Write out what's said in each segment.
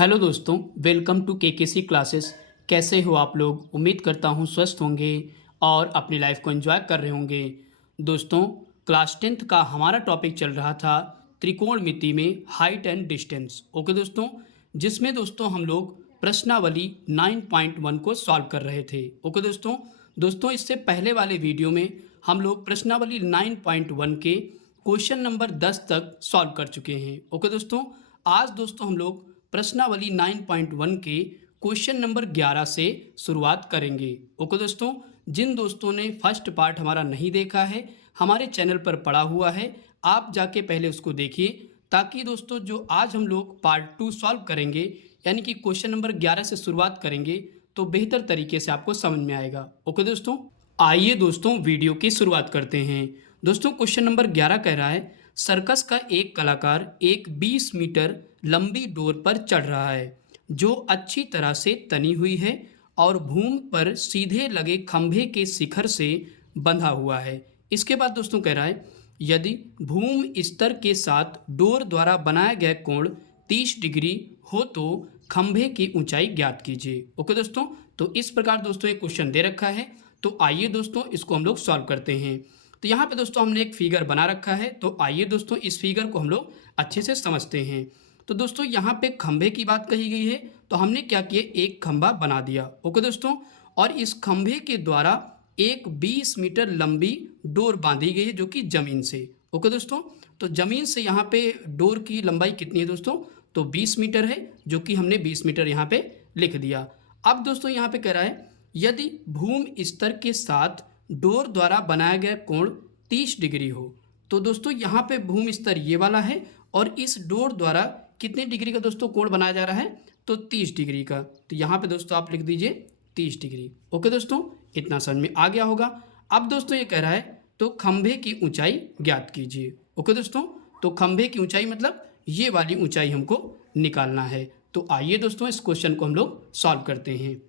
Hello दोस्तों, welcome to KKC classes. कैसे हो आप लोग? उम्मीद करता हूँ स्वस्थ होंगे और अपनी लाइफ को एंजॉय कर रहे होंगे। दोस्तों, क्लास 10th का हमारा टॉपिक चल रहा था त्रिकोणमिति में हाइट एंड डिस्टेंस। ओके दोस्तों, जिसमें दोस्तों हम लोग प्रश्नावली 9.1 को सॉल्व कर रहे थे। ओके दोस्तों इससे पहले वाले वीडियो में हम लोग प्रश्नावली 9.1 के क्वेश्चन नंबर 10 तक सॉल्व कर चुके हैं। ओके दोस्तों, आज दोस्तों हम लोग प्रश्नावली 9.1 के क्वेश्चन नंबर 11 से शुरुआत करेंगे। ओके दोस्तों, जिन दोस्तों ने फर्स्ट पार्ट हमारा नहीं देखा है, हमारे चैनल पर पड़ा हुआ है, आप जाके पहले उसको देखिए, ताकि दोस्तों जो आज हम लोग पार्ट 2 सॉल्व करेंगे, यानी कि क्वेश्चन नंबर 11 से शुरुआत करेंगे, तो बेहतर तरीके से आपको समझ में आएगा। ओके दोस्तों, आइए दोस्तों वीडियो की शुरुआत करते हैं। दोस्तों क्वेश्चन नंबर 11 कह रहा है, सर्कस का एक कलाकार एक 20 मीटर लंबी डोर पर चढ़ रहा है, जो अच्छी तरह से तनी हुई है और भूमि पर सीधे लगे खंभे के शिखर से बंधा हुआ है। इसके बाद दोस्तों कह रहा है, यदि भूमि स्तर के साथ डोर द्वारा बनाया गया कोण 30 डिग्री हो तो खंभे की ऊंचाई ज्ञात कीजिए। ओके दोस्तों, तो इस प्रकार दोस्तों एक क्वेश्चन दे रखा है, तो आइए दोस्तों इसको हम लोग सॉल्व करते हैं। तो यहाँ पे दोस्तों हमने एक फिगर बना रखा है, तो आइए दोस्तों इस फिगर को हम लोग अच्छे से समझते हैं। तो दोस्तों यहाँ पे खंभे की बात कही गई है, तो हमने क्या किया, एक खंभा बना दिया। ओके दोस्तों, और इस खंभे के द्वारा एक 20 मीटर लंबी डोर बांधी गई है, जो कि जमीन से। ओके दोस्तों, तो जमीन से यहाँ पे डोर की लंबाई कितनी है दोस्तों, तो 20 मीटर है, जो कि हमने 20 मीटर यहाँ पे लिख दिया। अब दोस्तों यहाँ पे कह रहा है, यदि भूमि स्तर के साथ डोर द्वारा बनाया गया कोण 30 डिग्री हो, तो दोस्तों यहाँ पे भूमि स्तर ये वाला है, और इस डोर द्वारा कितने डिग्री का दोस्तों कोण बनाया जा रहा है, तो 30 डिग्री का। तो यहाँ पे दोस्तों आप लिख दीजिए 30 डिग्री। ओके दोस्तों, इतना समझ में आ गया होगा। अब दोस्तों ये कह रहा है, तो खंभे की ऊंचाई ज्ञात कीजिए। ओके दोस्तों, तो खंभे की ऊंचाई मतलब ये वाली ऊंचाई हमको निकालना है। तो आइए दोस्तों इस क्वेश्चन को हम लोग सॉल्व करते हैं।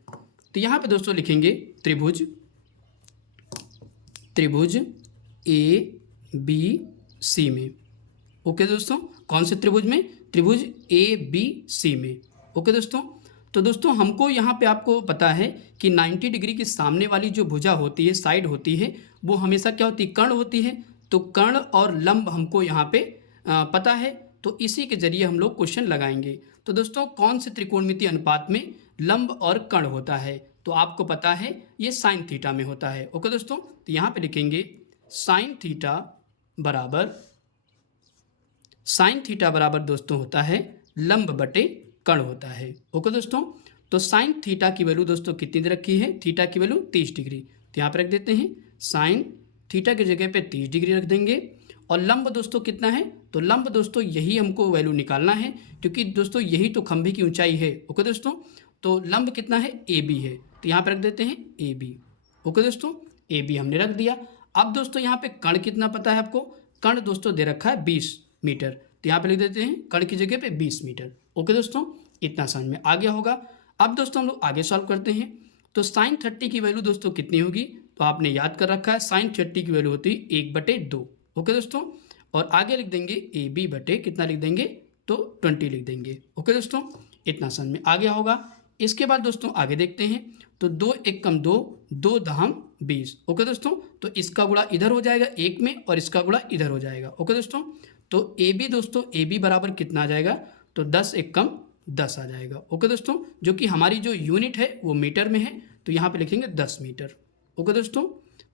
तो यहाँ पे दोस्तों लिखेंगे त्रिभुज ए बी सी में। ओके दोस्तों, कौन से त्रिभुज में, त्रिभुज ए बी सी में। ओके दोस्तों, तो दोस्तों हमको यहाँ पे आपको पता है कि 90 डिग्री की सामने वाली जो भुजा होती है, साइड होती है, वो हमेशा क्या होती है, कर्ण होती है। तो कर्ण और लंब हमको यहाँ पे पता है, तो इसी के जरिए हम लोग क्वेश्चन लगाएंगे। तो दोस्तों कौन से त्रिकोणमितीय अनुपात में लंब और कर्ण होता है, तो आपको पता है ये साइन थीटा में होता है। ओके दोस्तों, तो यहाँ पे लिखेंगे साइन थीटा बराबर दोस्तों होता है लंब बटे कर्ण होता है। ओके दोस्तों, तो साइन थीटा की वैल्यू दोस्तों कितनी दे रखी है, थीटा की वैल्यू 30 डिग्री। तो यहाँ पर रख देते हैं साइन थीटा की जगह पे 30 डिग्री रख देंगे। और लंब दोस्तों कितना है, तो लंब दोस्तों यही हमको वैल्यू निकालना है, क्योंकि दोस्तों यही तो खंभे की ऊंचाई है। ओके दोस्तों, तो लंब कितना है, ए बी है, तो यहाँ पर रख देते हैं ए बी। ओके दोस्तों, ए बी हमने रख दिया। अब दोस्तों यहाँ पे कर्ण कितना पता है आपको, कर्ण दोस्तों दे रखा है 20 मीटर, तो यहाँ पे लिख देते हैं कर्ण की जगह पे 20 मीटर। ओके दोस्तों, इतना समझ में आ गया होगा। अब दोस्तों हम लोग आगे सॉल्व करते हैं। तो साइन 30 की वैल्यू दोस्तों कितनी होगी, तो आपने याद कर रखा है साइन 30 की वैल्यू होती है 1/2। ओके दोस्तों, और आगे लिख देंगे ए बी बटे कितना लिख देंगे, तो 20 लिख देंगे। ओके दोस्तों, इतना समझ में आ गया होगा। इसके बाद दोस्तों आगे देखते हैं, तो 2 1 कम 2, 2 दहम 20। ओके दोस्तों, तो इसका गुणा इधर हो जाएगा 1 में, और इसका गुणा इधर हो जाएगा। ओके दोस्तों, तो ए बी दोस्तों ए बी बराबर कितना आ जाएगा, तो 10 1 कम 10 आ जाएगा। ओके दोस्तों, जो कि हमारी जो यूनिट है वो मीटर में है, तो यहाँ पे लिखेंगे 10 मीटर। ओके दोस्तों,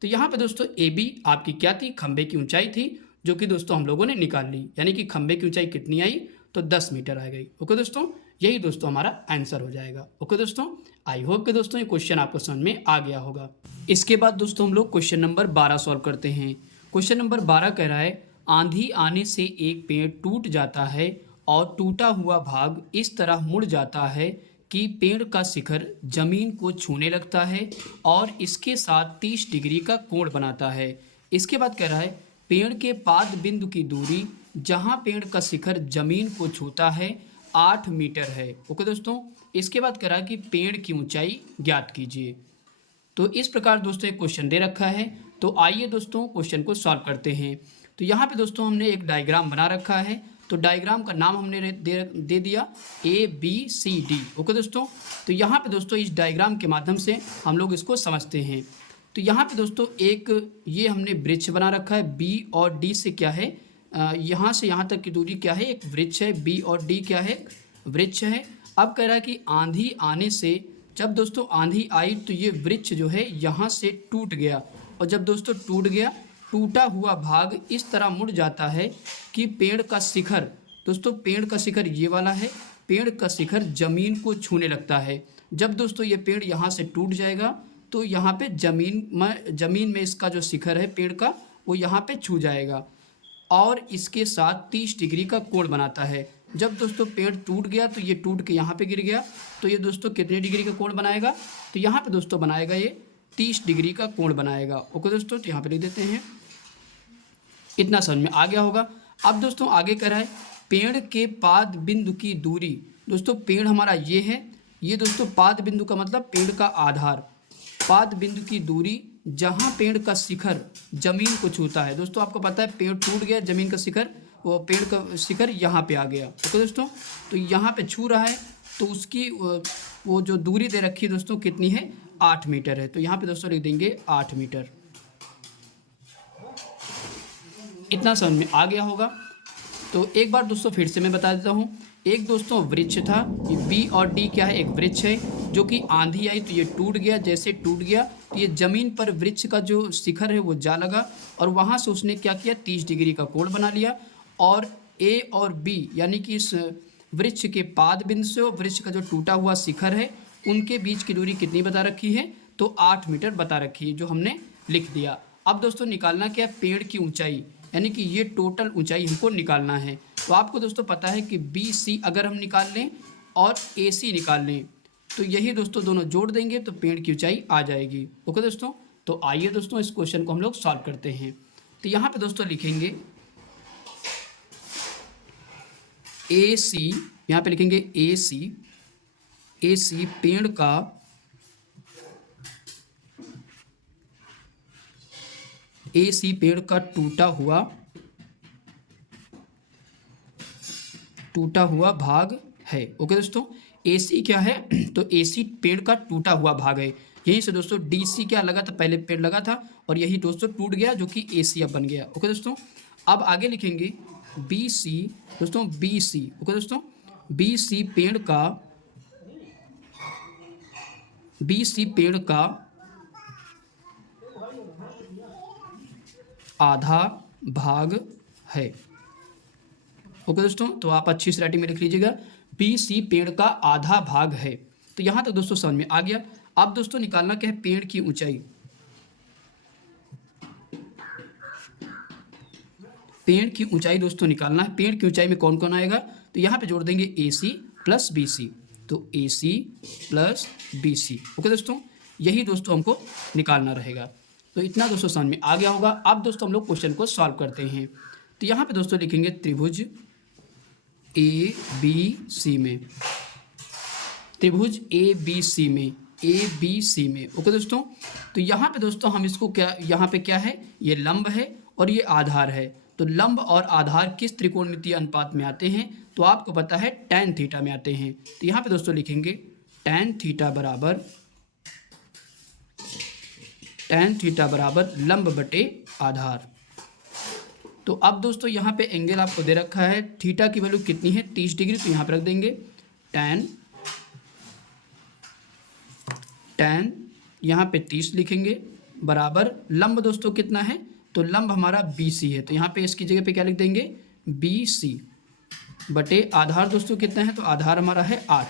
तो यहाँ पे दोस्तों ए बी आपकी क्या थी, खंभे की ऊंचाई थी, जो कि दोस्तों हम लोगों ने निकाल ली, यानी कि खंभे की ऊंचाई कितनी आई, तो 10 मीटर आ गई। ओके दोस्तों, यही दोस्तों हमारा आंसर हो जाएगा। ओके दोस्तों, आई होप कि दोस्तों ये क्वेश्चन आपको समझ में आ गया होगा। इसके बाद दोस्तों हम लोग क्वेश्चन नंबर 12 सॉल्व करते हैं। क्वेश्चन नंबर 12 कह रहा है, आंधी आने से एक पेड़ टूट जाता है और टूटा हुआ भाग इस तरह मुड़ जाता है कि पेड़ का शिखर जमीन को छूने लगता है और इसके साथ 30 डिग्री का कोण बनाता है। इसके बाद कह रहा है, पेड़ के पाद बिंदु की दूरी जहां पेड़ का शिखर जमीन को छूता है 8 मीटर है। ओके दोस्तों, इसके बाद कह रहा है कि पेड़ की ऊंचाई ज्ञात कीजिए। तो इस प्रकार दोस्तों एक क्वेश्चन दे रखा है, तो आइए दोस्तों क्वेश्चन को सॉल्व करते हैं। तो यहाँ पे दोस्तों हमने एक डायग्राम बना रखा है, तो डायग्राम का नाम हमने दे दिया ABCD। ओके दोस्तों, तो यहाँ पे दोस्तों इस डायग्राम के माध्यम से हम लोग इसको समझते हैं। तो यहाँ पे दोस्तों एक ये हमने वृक्ष बना रखा है, B और D से क्या है, यहाँ से यहाँ तक की दूरी क्या है, एक वृक्ष है। B और D क्या है, वृक्ष है। अब कह रहा है कि आंधी आने से, जब दोस्तों आंधी आई तो ये वृक्ष जो है यहाँ से टूट गया, और जब दोस्तों टूट गया, टूटा हुआ भाग इस तरह मुड़ जाता है कि पेड़ का शिखर, दोस्तों पेड़ का शिखर ये वाला है, पेड़ का शिखर जमीन को छूने लगता है। जब दोस्तों ये पेड़ यहाँ से टूट जाएगा तो यहाँ पे जमीन में इसका जो शिखर है पेड़ का, वो यहाँ पे छू जाएगा और इसके साथ 30 डिग्री का कोण बनाता है। जब दोस्तों पेड़ टूट गया तो ये टूट के यहाँ पे गिर गया, तो ये दोस्तों कितने डिग्री का कोण बनाएगा, तो यहाँ पे दोस्तों बनाएगा ये 30 डिग्री का कोण बनाएगा। ओके दोस्तों, तो यहाँ पे लिख देते हैं। इतना समझ में आ गया होगा। अब दोस्तों आगे कह रहा है पेड़ के पाद बिंदु की दूरी। दोस्तों पेड़ हमारा ये है, ये दोस्तों पाद बिंदु का मतलब पेड़ का आधार, पाद बिंदु की दूरी जहाँ पेड़ का शिखर जमीन को छूता है। दोस्तों आपको पता है पेड़ टूट गया, जमीन का शिखर, वो पेड़ का शिखर यहाँ पे आ गया। तो दोस्तों तो यहाँ पे छू रहा है, तो उसकी वो जो दूरी दे रखी है दोस्तों कितनी है, 8 मीटर है। तो यहाँ पे दोस्तों लिख देंगे 8 मीटर। इतना समझ में आ गया होगा। तो एक बार दोस्तों फिर से मैं बता देता हूँ। एक दोस्तों वृक्ष था, ये B और D क्या है, एक वृक्ष है जो कि आंधी आई तो ये टूट गया। जैसे टूट गया तो ये ज़मीन पर वृक्ष का जो शिखर है वो जा लगा, और वहाँ से उसने क्या किया, 30 डिग्री का कोण बना लिया। और A और B यानी कि इस वृक्ष के पाद बिंदु से वृक्ष का जो टूटा हुआ शिखर है उनके बीच की दूरी कितनी बता रखी है, तो 8 मीटर बता रखी है, जो हमने लिख दिया। अब दोस्तों निकालना क्या है, पेड़ की ऊंचाई, यानी कि ये टोटल ऊंचाई हमको निकालना है। तो आपको दोस्तों पता है कि BC अगर हम निकाल लें और AC निकाल लें तो यही दोस्तों दोनों जोड़ देंगे तो पेड़ की ऊंचाई आ जाएगी। ओके दोस्तों, तो आइए दोस्तों इस क्वेश्चन को हम लोग सॉल्व करते हैं। तो यहाँ पे दोस्तों लिखेंगे AC, यहाँ पे लिखेंगे AC पेड़ का टूटा हुआ भाग है। ओके दोस्तों, AC क्या है, तो AC पेड़ का टूटा हुआ भाग है। यहीं से दोस्तों DC क्या लगा था, पहले पेड़ लगा था और यही दोस्तों टूट गया जो कि AC अब बन गया। ओके दोस्तों, अब आगे लिखेंगे BC, दोस्तों BC। ओके दोस्तों, BC पेड़ का आधा भाग है। ओके दोस्तों, तो आप अच्छी से राइटिंग में लिख लीजिएगा, BC पेड़ का आधा भाग है। तो यहाँ तक दोस्तों समझ में आ गया। अब दोस्तों निकालना क्या है, पेड़ की ऊंचाई। पेड़ की ऊंचाई दोस्तों निकालना है। पेड़ की ऊंचाई में कौन कौन आएगा, तो यहाँ पे जोड़ देंगे AC प्लस BC, तो AC प्लस BC। ओके दोस्तों, यही दोस्तों हमको निकालना रहेगा। तो इतना दोस्तों समझ में आ गया होगा। अब दोस्तों हम लोग क्वेश्चन को सॉल्व करते हैं। तो यहाँ पे दोस्तों लिखेंगे त्रिभुज ABC में, त्रिभुज ABC में। ओके दोस्तों, तो यहाँ पे दोस्तों हम इसको क्या, यहाँ पे क्या है, ये लंब है और ये आधार है। तो लंब और आधार किस त्रिकोणमितीय अनुपात में आते हैं, तो आपको पता है tan थीटा में आते हैं। तो यहाँ पे दोस्तों लिखेंगे tan थीटा बराबर लंब बटे आधार। तो अब दोस्तों यहाँ पे एंगल आपको दे रखा है, थीटा की वैल्यू कितनी है, 30 डिग्री। तो यहाँ पे रख देंगे tan यहाँ पे 30 लिखेंगे बराबर लंब दोस्तों कितना है, तो लंब हमारा BC है। तो यहाँ पे इसकी जगह पे क्या लिख देंगे, BC बटे आधार दोस्तों कितना है, तो आधार हमारा है 8।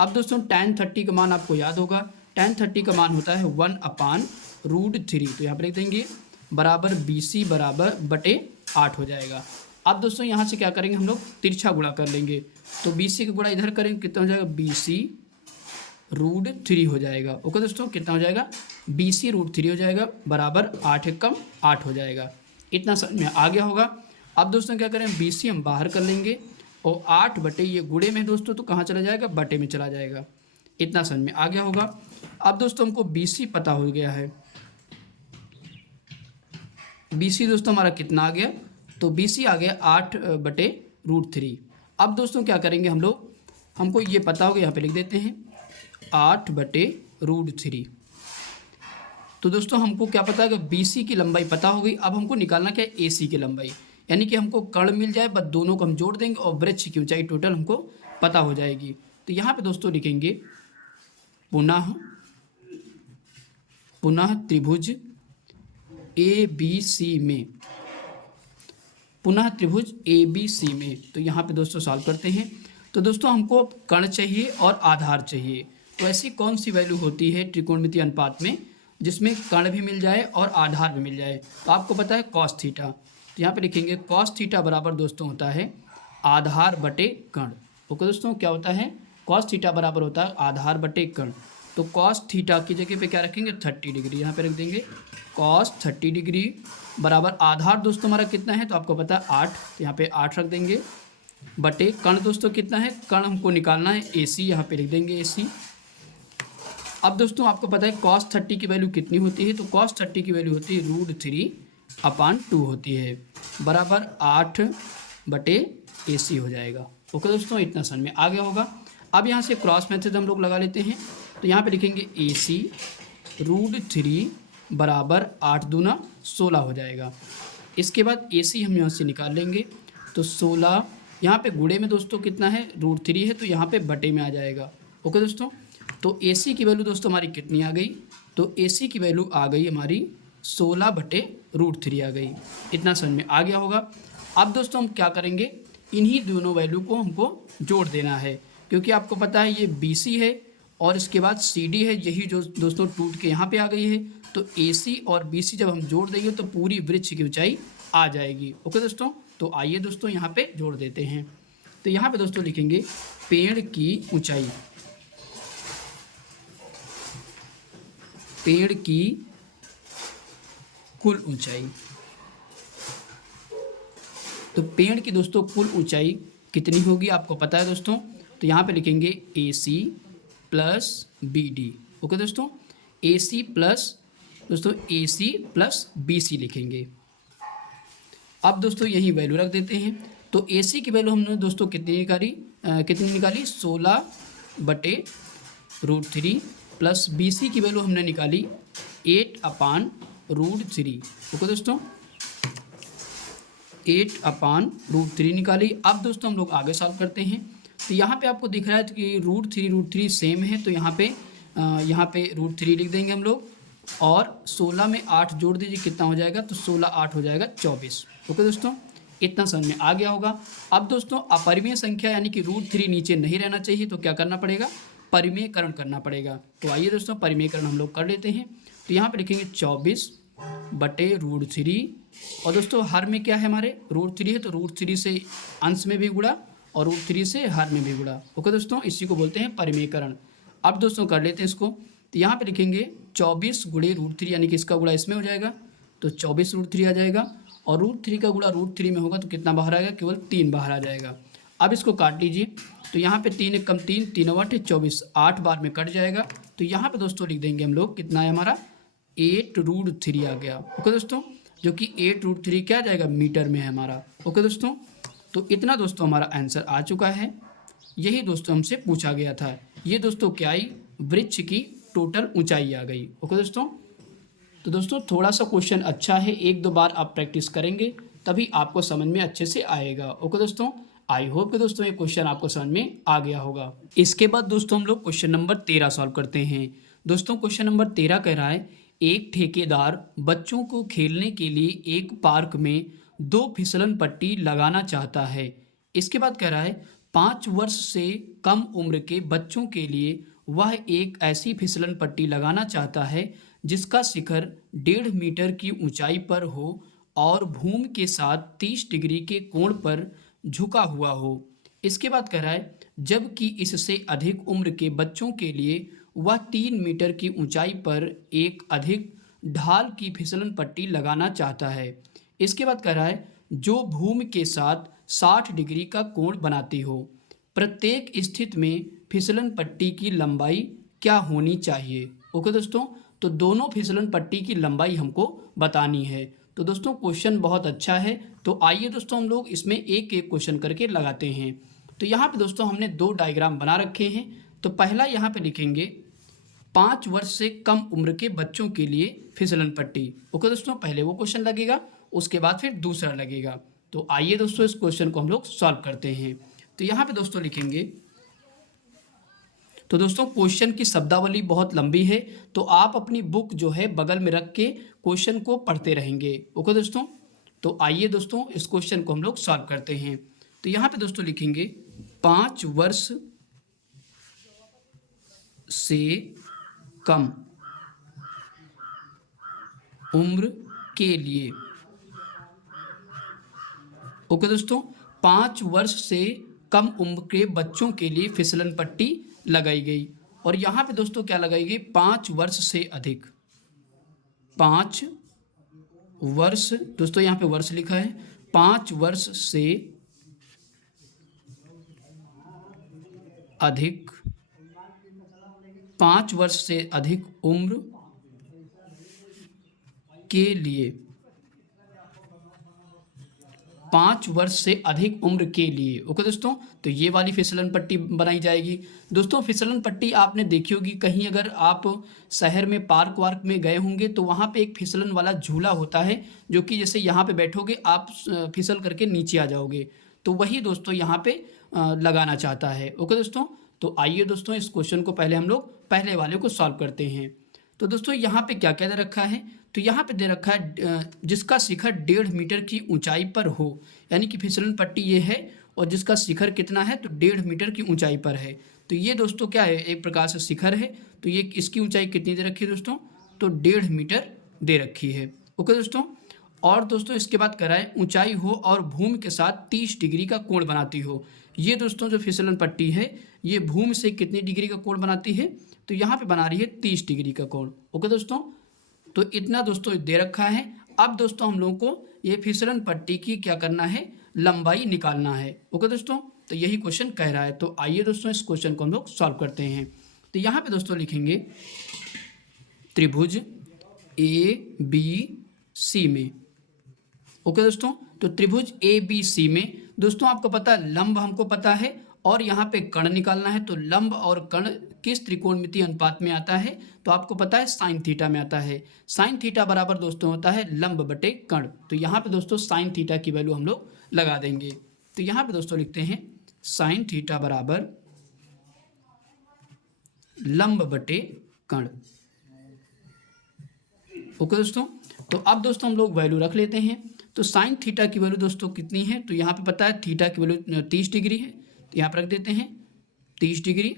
अब दोस्तों tan 30 का मान आपको याद होगा, tan 30 का मान होता है 1/√3। तो यहाँ पे लिख देंगे बराबर BC बराबर बटे 8 हो जाएगा। अब दोस्तों यहाँ से क्या करेंगे, हम लोग तिरछा गुणा कर लेंगे। तो BC का गुणा इधर करेंगे, कितना हो जाएगा, BC√3 हो जाएगा। ओके दोस्तों, कितना हो जाएगा, BC√3 हो जाएगा बराबर 8 एकम 8 हो जाएगा। इतना समझ में आ गया होगा। अब दोस्तों क्या करें, BC हम बाहर कर लेंगे और 8 बटे ये गुणे में दोस्तों तो कहाँ चला जाएगा, बटे में चला जाएगा। इतना समझ में आ गया होगा। अब दोस्तों हमको BC पता हो गया है। BC दोस्तों हमारा कितना आ गया, तो BC आ गया 8 बटे √3। अब दोस्तों क्या करेंगे हम लोग, हमको ये पता होगा, यहाँ पे लिख देते हैं 8/√3। तो दोस्तों हमको क्या पता है कि BC की लंबाई पता हो गई। अब हमको निकालना क्या है, AC की लंबाई, यानी कि हमको कर्ण मिल जाए, बस दोनों को हम जोड़ देंगे और वृक्ष की ऊंचाई टोटल हमको पता हो जाएगी। तो यहाँ पे दोस्तों लिखेंगे पुनः त्रिभुज ABC में, पुनः त्रिभुज ABC में। तो यहाँ पे दोस्तों सॉल्व करते हैं। तो दोस्तों हमको कर्ण चाहिए और आधार चाहिए। तो ऐसी कौन सी वैल्यू होती है त्रिकोणमितीय अनुपात में जिसमें कर्ण भी मिल जाए और आधार भी मिल जाए? तो आपको पता है cos थीटा। तो यहाँ पे लिखेंगे cos थीटा बराबर दोस्तों होता है आधार बटे कर्ण। ओके दोस्तों, क्या होता है, cos थीटा बराबर होता है आधार बटे कर्ण। तो cos थीटा की जगह पे क्या रखेंगे, 30 डिग्री, यहाँ पे रख देंगे cos 30 डिग्री बराबर आधार दोस्तों हमारा कितना है, तो आपको पता है 8, तो यहाँ पे 8 रख देंगे बटे कर्ण दोस्तों कितना है, कर्ण हमको निकालना है AC, यहाँ पे लिख देंगे AC। अब दोस्तों आपको पता है cos 30 की वैल्यू कितनी होती है, तो cos 30 की वैल्यू होती है √3/2 होती है, बराबर 8/AC हो जाएगा। ओके दोस्तों, इतना समझ में आ गया होगा। अब यहाँ से क्रॉस मेथड हम लोग लगा लेते हैं। तो यहाँ पे लिखेंगे AC √3 बराबर 8 दूना 16 हो जाएगा। इसके बाद AC हम यहाँ से निकाल लेंगे, तो 16 यहाँ पे गुणे में दोस्तों कितना है, √3 है, तो यहाँ पे बटे में आ जाएगा। ओके दोस्तों, तो AC की वैल्यू दोस्तों हमारी कितनी आ गई, तो AC की वैल्यू आ गई हमारी 16/√3 आ गई। इतना समझ में आ गया होगा। अब दोस्तों हम क्या करेंगे, इन्हीं दोनों वैल्यू को हमको जोड़ देना है, क्योंकि आपको पता है ये BC है और इसके बाद CD है, यही जो दोस्तों टूट के यहाँ पे आ गई है। तो AC और BC जब हम जोड़ देंगे तो पूरी वृक्ष की ऊंचाई आ जाएगी। ओके दोस्तों, तो आइए दोस्तों यहाँ पे जोड़ देते हैं। तो यहाँ पे दोस्तों लिखेंगे पेड़ की ऊंचाई, पेड़ की कुल ऊंचाई। तो पेड़ की दोस्तों कुल ऊंचाई कितनी होगी आपको पता है दोस्तों, तो यहाँ पे लिखेंगे AC प्लस BD। ओके दोस्तों, AC प्लस BC लिखेंगे। अब दोस्तों यही वैल्यू रख देते हैं। तो AC की वैल्यू हमने दोस्तों कितनी निकाली 16/√3 प्लस BC की वैल्यू हमने निकाली 8/√3। ओके दोस्तों, 8/√3 निकाली। अब दोस्तों हम लोग आगे सॉल्व करते हैं। तो यहाँ पे आपको दिख रहा है कि √3 सेम है, तो यहाँ पे √3 लिख देंगे हम लोग और 16 में 8 जोड़ दीजिए, कितना हो जाएगा, तो 16 8 हो जाएगा 24। ओके दोस्तों, इतना समझ में आ गया होगा। अब दोस्तों अपरिमेय संख्या यानी कि √3 नीचे नहीं रहना चाहिए, तो क्या करना पड़ेगा, परिमेयकरण करना पड़ेगा। तो आइए दोस्तों परिमेयकरण हम लोग कर लेते हैं। तो यहाँ पे लिखेंगे 24/√3 और दोस्तों हर में क्या है हमारे, √3 है, तो √3 से अंश में भी गुणा और √3 से हर में भी गुणा। ओके दोस्तों, इसी को बोलते हैं परिमेयकरण। अब दोस्तों कर लेते हैं इसको। तो यहाँ पे लिखेंगे 24 गुणे √3 यानी कि इसका गुणा इसमें हो जाएगा, तो 24√3 आ जाएगा और √3 का गुणा √3 में होगा तो कितना बाहर आएगा, केवल 3 बाहर आ जाएगा। अब इसको काट लीजिए। तो यहाँ पे 3 × 3 3 × 8 24, 8 बार में कट जाएगा। तो यहाँ पे दोस्तों लिख देंगे हम लोग, कितना है हमारा 8√3 आ गया। ओके दोस्तों, जो कि 8√3 क्या आ जाएगा, मीटर में है हमारा। ओके दोस्तों, तो इतना दोस्तों हमारा आंसर आ चुका है। यही दोस्तों हमसे पूछा गया था। ये दोस्तों क्या आई, वृक्ष की टोटल ऊंचाई आ गई। ओके दोस्तों, तो दोस्तों थोड़ा सा क्वेश्चन अच्छा है, 1-2 बार आप प्रैक्टिस करेंगे तभी आपको समझ में अच्छे से आएगा। ओके दोस्तों, आई होप कि दोस्तों ये क्वेश्चन आपको समझ में आ गया होगा। इसके बाद दोस्तों हम लोग क्वेश्चन नंबर 13 सॉल्व करते हैं। दोस्तों क्वेश्चन नंबर 13 कह रहा है, एक ठेकेदार बच्चों को खेलने के लिए एक पार्क में 2 फिसलन पट्टी लगाना चाहता है। इसके बाद कह रहा है 5 वर्ष से कम उम्र के बच्चों के लिए वह एक ऐसी फिसलन पट्टी लगाना चाहता है जिसका शिखर 1.5 मीटर की ऊंचाई पर हो और भूमि के साथ 30 डिग्री के कोण पर झुका हुआ हो। इसके बाद कह रहा है, जबकि इससे अधिक उम्र के बच्चों के लिए वह 3 मीटर की ऊंचाई पर एक अधिक ढाल की फिसलन पट्टी लगाना चाहता है। इसके बाद कह रहा है, जो भूमि के साथ 60 डिग्री का कोण बनाती हो। प्रत्येक स्थिति में फिसलन पट्टी की लंबाई क्या होनी चाहिए। ओके दोस्तों, तो दोनों फिसलन पट्टी की लंबाई हमको बतानी है। तो दोस्तों क्वेश्चन बहुत अच्छा है। तो आइए दोस्तों हम लोग इसमें एक एक क्वेश्चन करके लगाते हैं। तो यहाँ पे दोस्तों हमने दो डायग्राम बना रखे हैं। तो पहला यहाँ पे लिखेंगे 5 वर्ष से कम उम्र के बच्चों के लिए फिसलन पट्टी। ओके दोस्तों, पहले वो क्वेश्चन लगेगा, उसके बाद फिर दूसरा लगेगा। तो आइए दोस्तों इस क्वेश्चन को हम लोग सॉल्व करते हैं। तो यहाँ पे दोस्तों लिखेंगे, तो दोस्तों क्वेश्चन की शब्दावली बहुत लंबी है, तो आप अपनी बुक जो है बगल में रख के क्वेश्चन को पढ़ते रहेंगे। ओके दोस्तों, तो आइए दोस्तों इस क्वेश्चन को हम लोग सॉल्व करते हैं। तो यहाँ पे दोस्तों लिखेंगे 5 वर्ष से कम उम्र के लिए। ओके दोस्तों, 5 वर्ष से कम उम्र के बच्चों के लिए फिसलन पट्टी लगाई गई। और यहाँ पे दोस्तों क्या लगाई गई, 5 वर्ष से अधिक। 5 वर्ष, दोस्तों यहाँ पे वर्ष लिखा है, 5 वर्ष से अधिक, 5 वर्ष से अधिक उम्र के लिए, 5 वर्ष से अधिक उम्र के लिए। ओके दोस्तों, तो ये वाली फिसलन पट्टी बनाई जाएगी। दोस्तों फिसलन पट्टी आपने देखी होगी, कहीं अगर आप शहर में पार्क वार्क में गए होंगे तो वहाँ पे एक फिसलन वाला झूला होता है, जो कि जैसे यहाँ पे बैठोगे आप फिसल करके नीचे आ जाओगे। तो वही दोस्तों यहाँ पे लगाना चाहता है। ओके दोस्तों, तो आइए दोस्तों इस क्वेश्चन को पहले हम लोग पहले वाले को सॉल्व करते हैं। तो दोस्तों यहाँ पे क्या क्या दे रखा है, तो यहाँ पे दे रखा है जिसका शिखर 1.5 मीटर की ऊंचाई पर हो, यानी कि फिसलन पट्टी ये है और जिसका शिखर कितना है, तो 1.5 मीटर की ऊंचाई पर है। तो ये दोस्तों क्या है, एक प्रकार से शिखर है। तो ये इसकी ऊंचाई कितनी दे रखी है दोस्तों, तो 1.5 मीटर दे रखी है। ओके दोस्तों, और दोस्तों इसके बाद कराए ऊंचाई हो और भूमि के साथ 30 डिग्री का कोण बनाती हो। ये दोस्तों जो फिसलन पट्टी है ये भूमि से कितनी डिग्री का कोण बनाती है, तो यहाँ पे बना रही है 30 डिग्री का कोण। ओके दोस्तों, तो इतना दोस्तों दे रखा है। अब दोस्तों हम लोगों को ये फिसलन पट्टी की क्या करना है, लंबाई निकालना है। ओके दोस्तों, तो यही क्वेश्चन कह रहा है। तो आइए दोस्तों इस क्वेश्चन को हम लोग सॉल्व करते हैं। तो यहाँ पे दोस्तों लिखेंगे त्रिभुज ABC में। ओके दोस्तों, तो त्रिभुज ABC में दोस्तों आपको पता है लंब हमको पता है और यहाँ पे कर्ण निकालना है। तो लंब और कर्ण किस त्रिकोणमितीय अनुपात में आता है, तो आपको पता है साइन थीटा में आता है। साइन थीटा बराबर दोस्तों होता है लंब बटे कर्ण। तो यहाँ पे दोस्तों साइन थीटा की वैल्यू हम लोग लगा देंगे। तो यहाँ पे दोस्तों लिखते हैं साइन थीटा बराबर लंब बटे कर्ण। ओके दोस्तों, तो अब दोस्तों हम लोग वैल्यू रख लेते हैं। तो साइन थीटा की वैल्यू दोस्तों कितनी है, तो यहाँ पे पता है थीटा की वैल्यू 30 डिग्री है। तो यहाँ पर रख देते हैं 30 डिग्री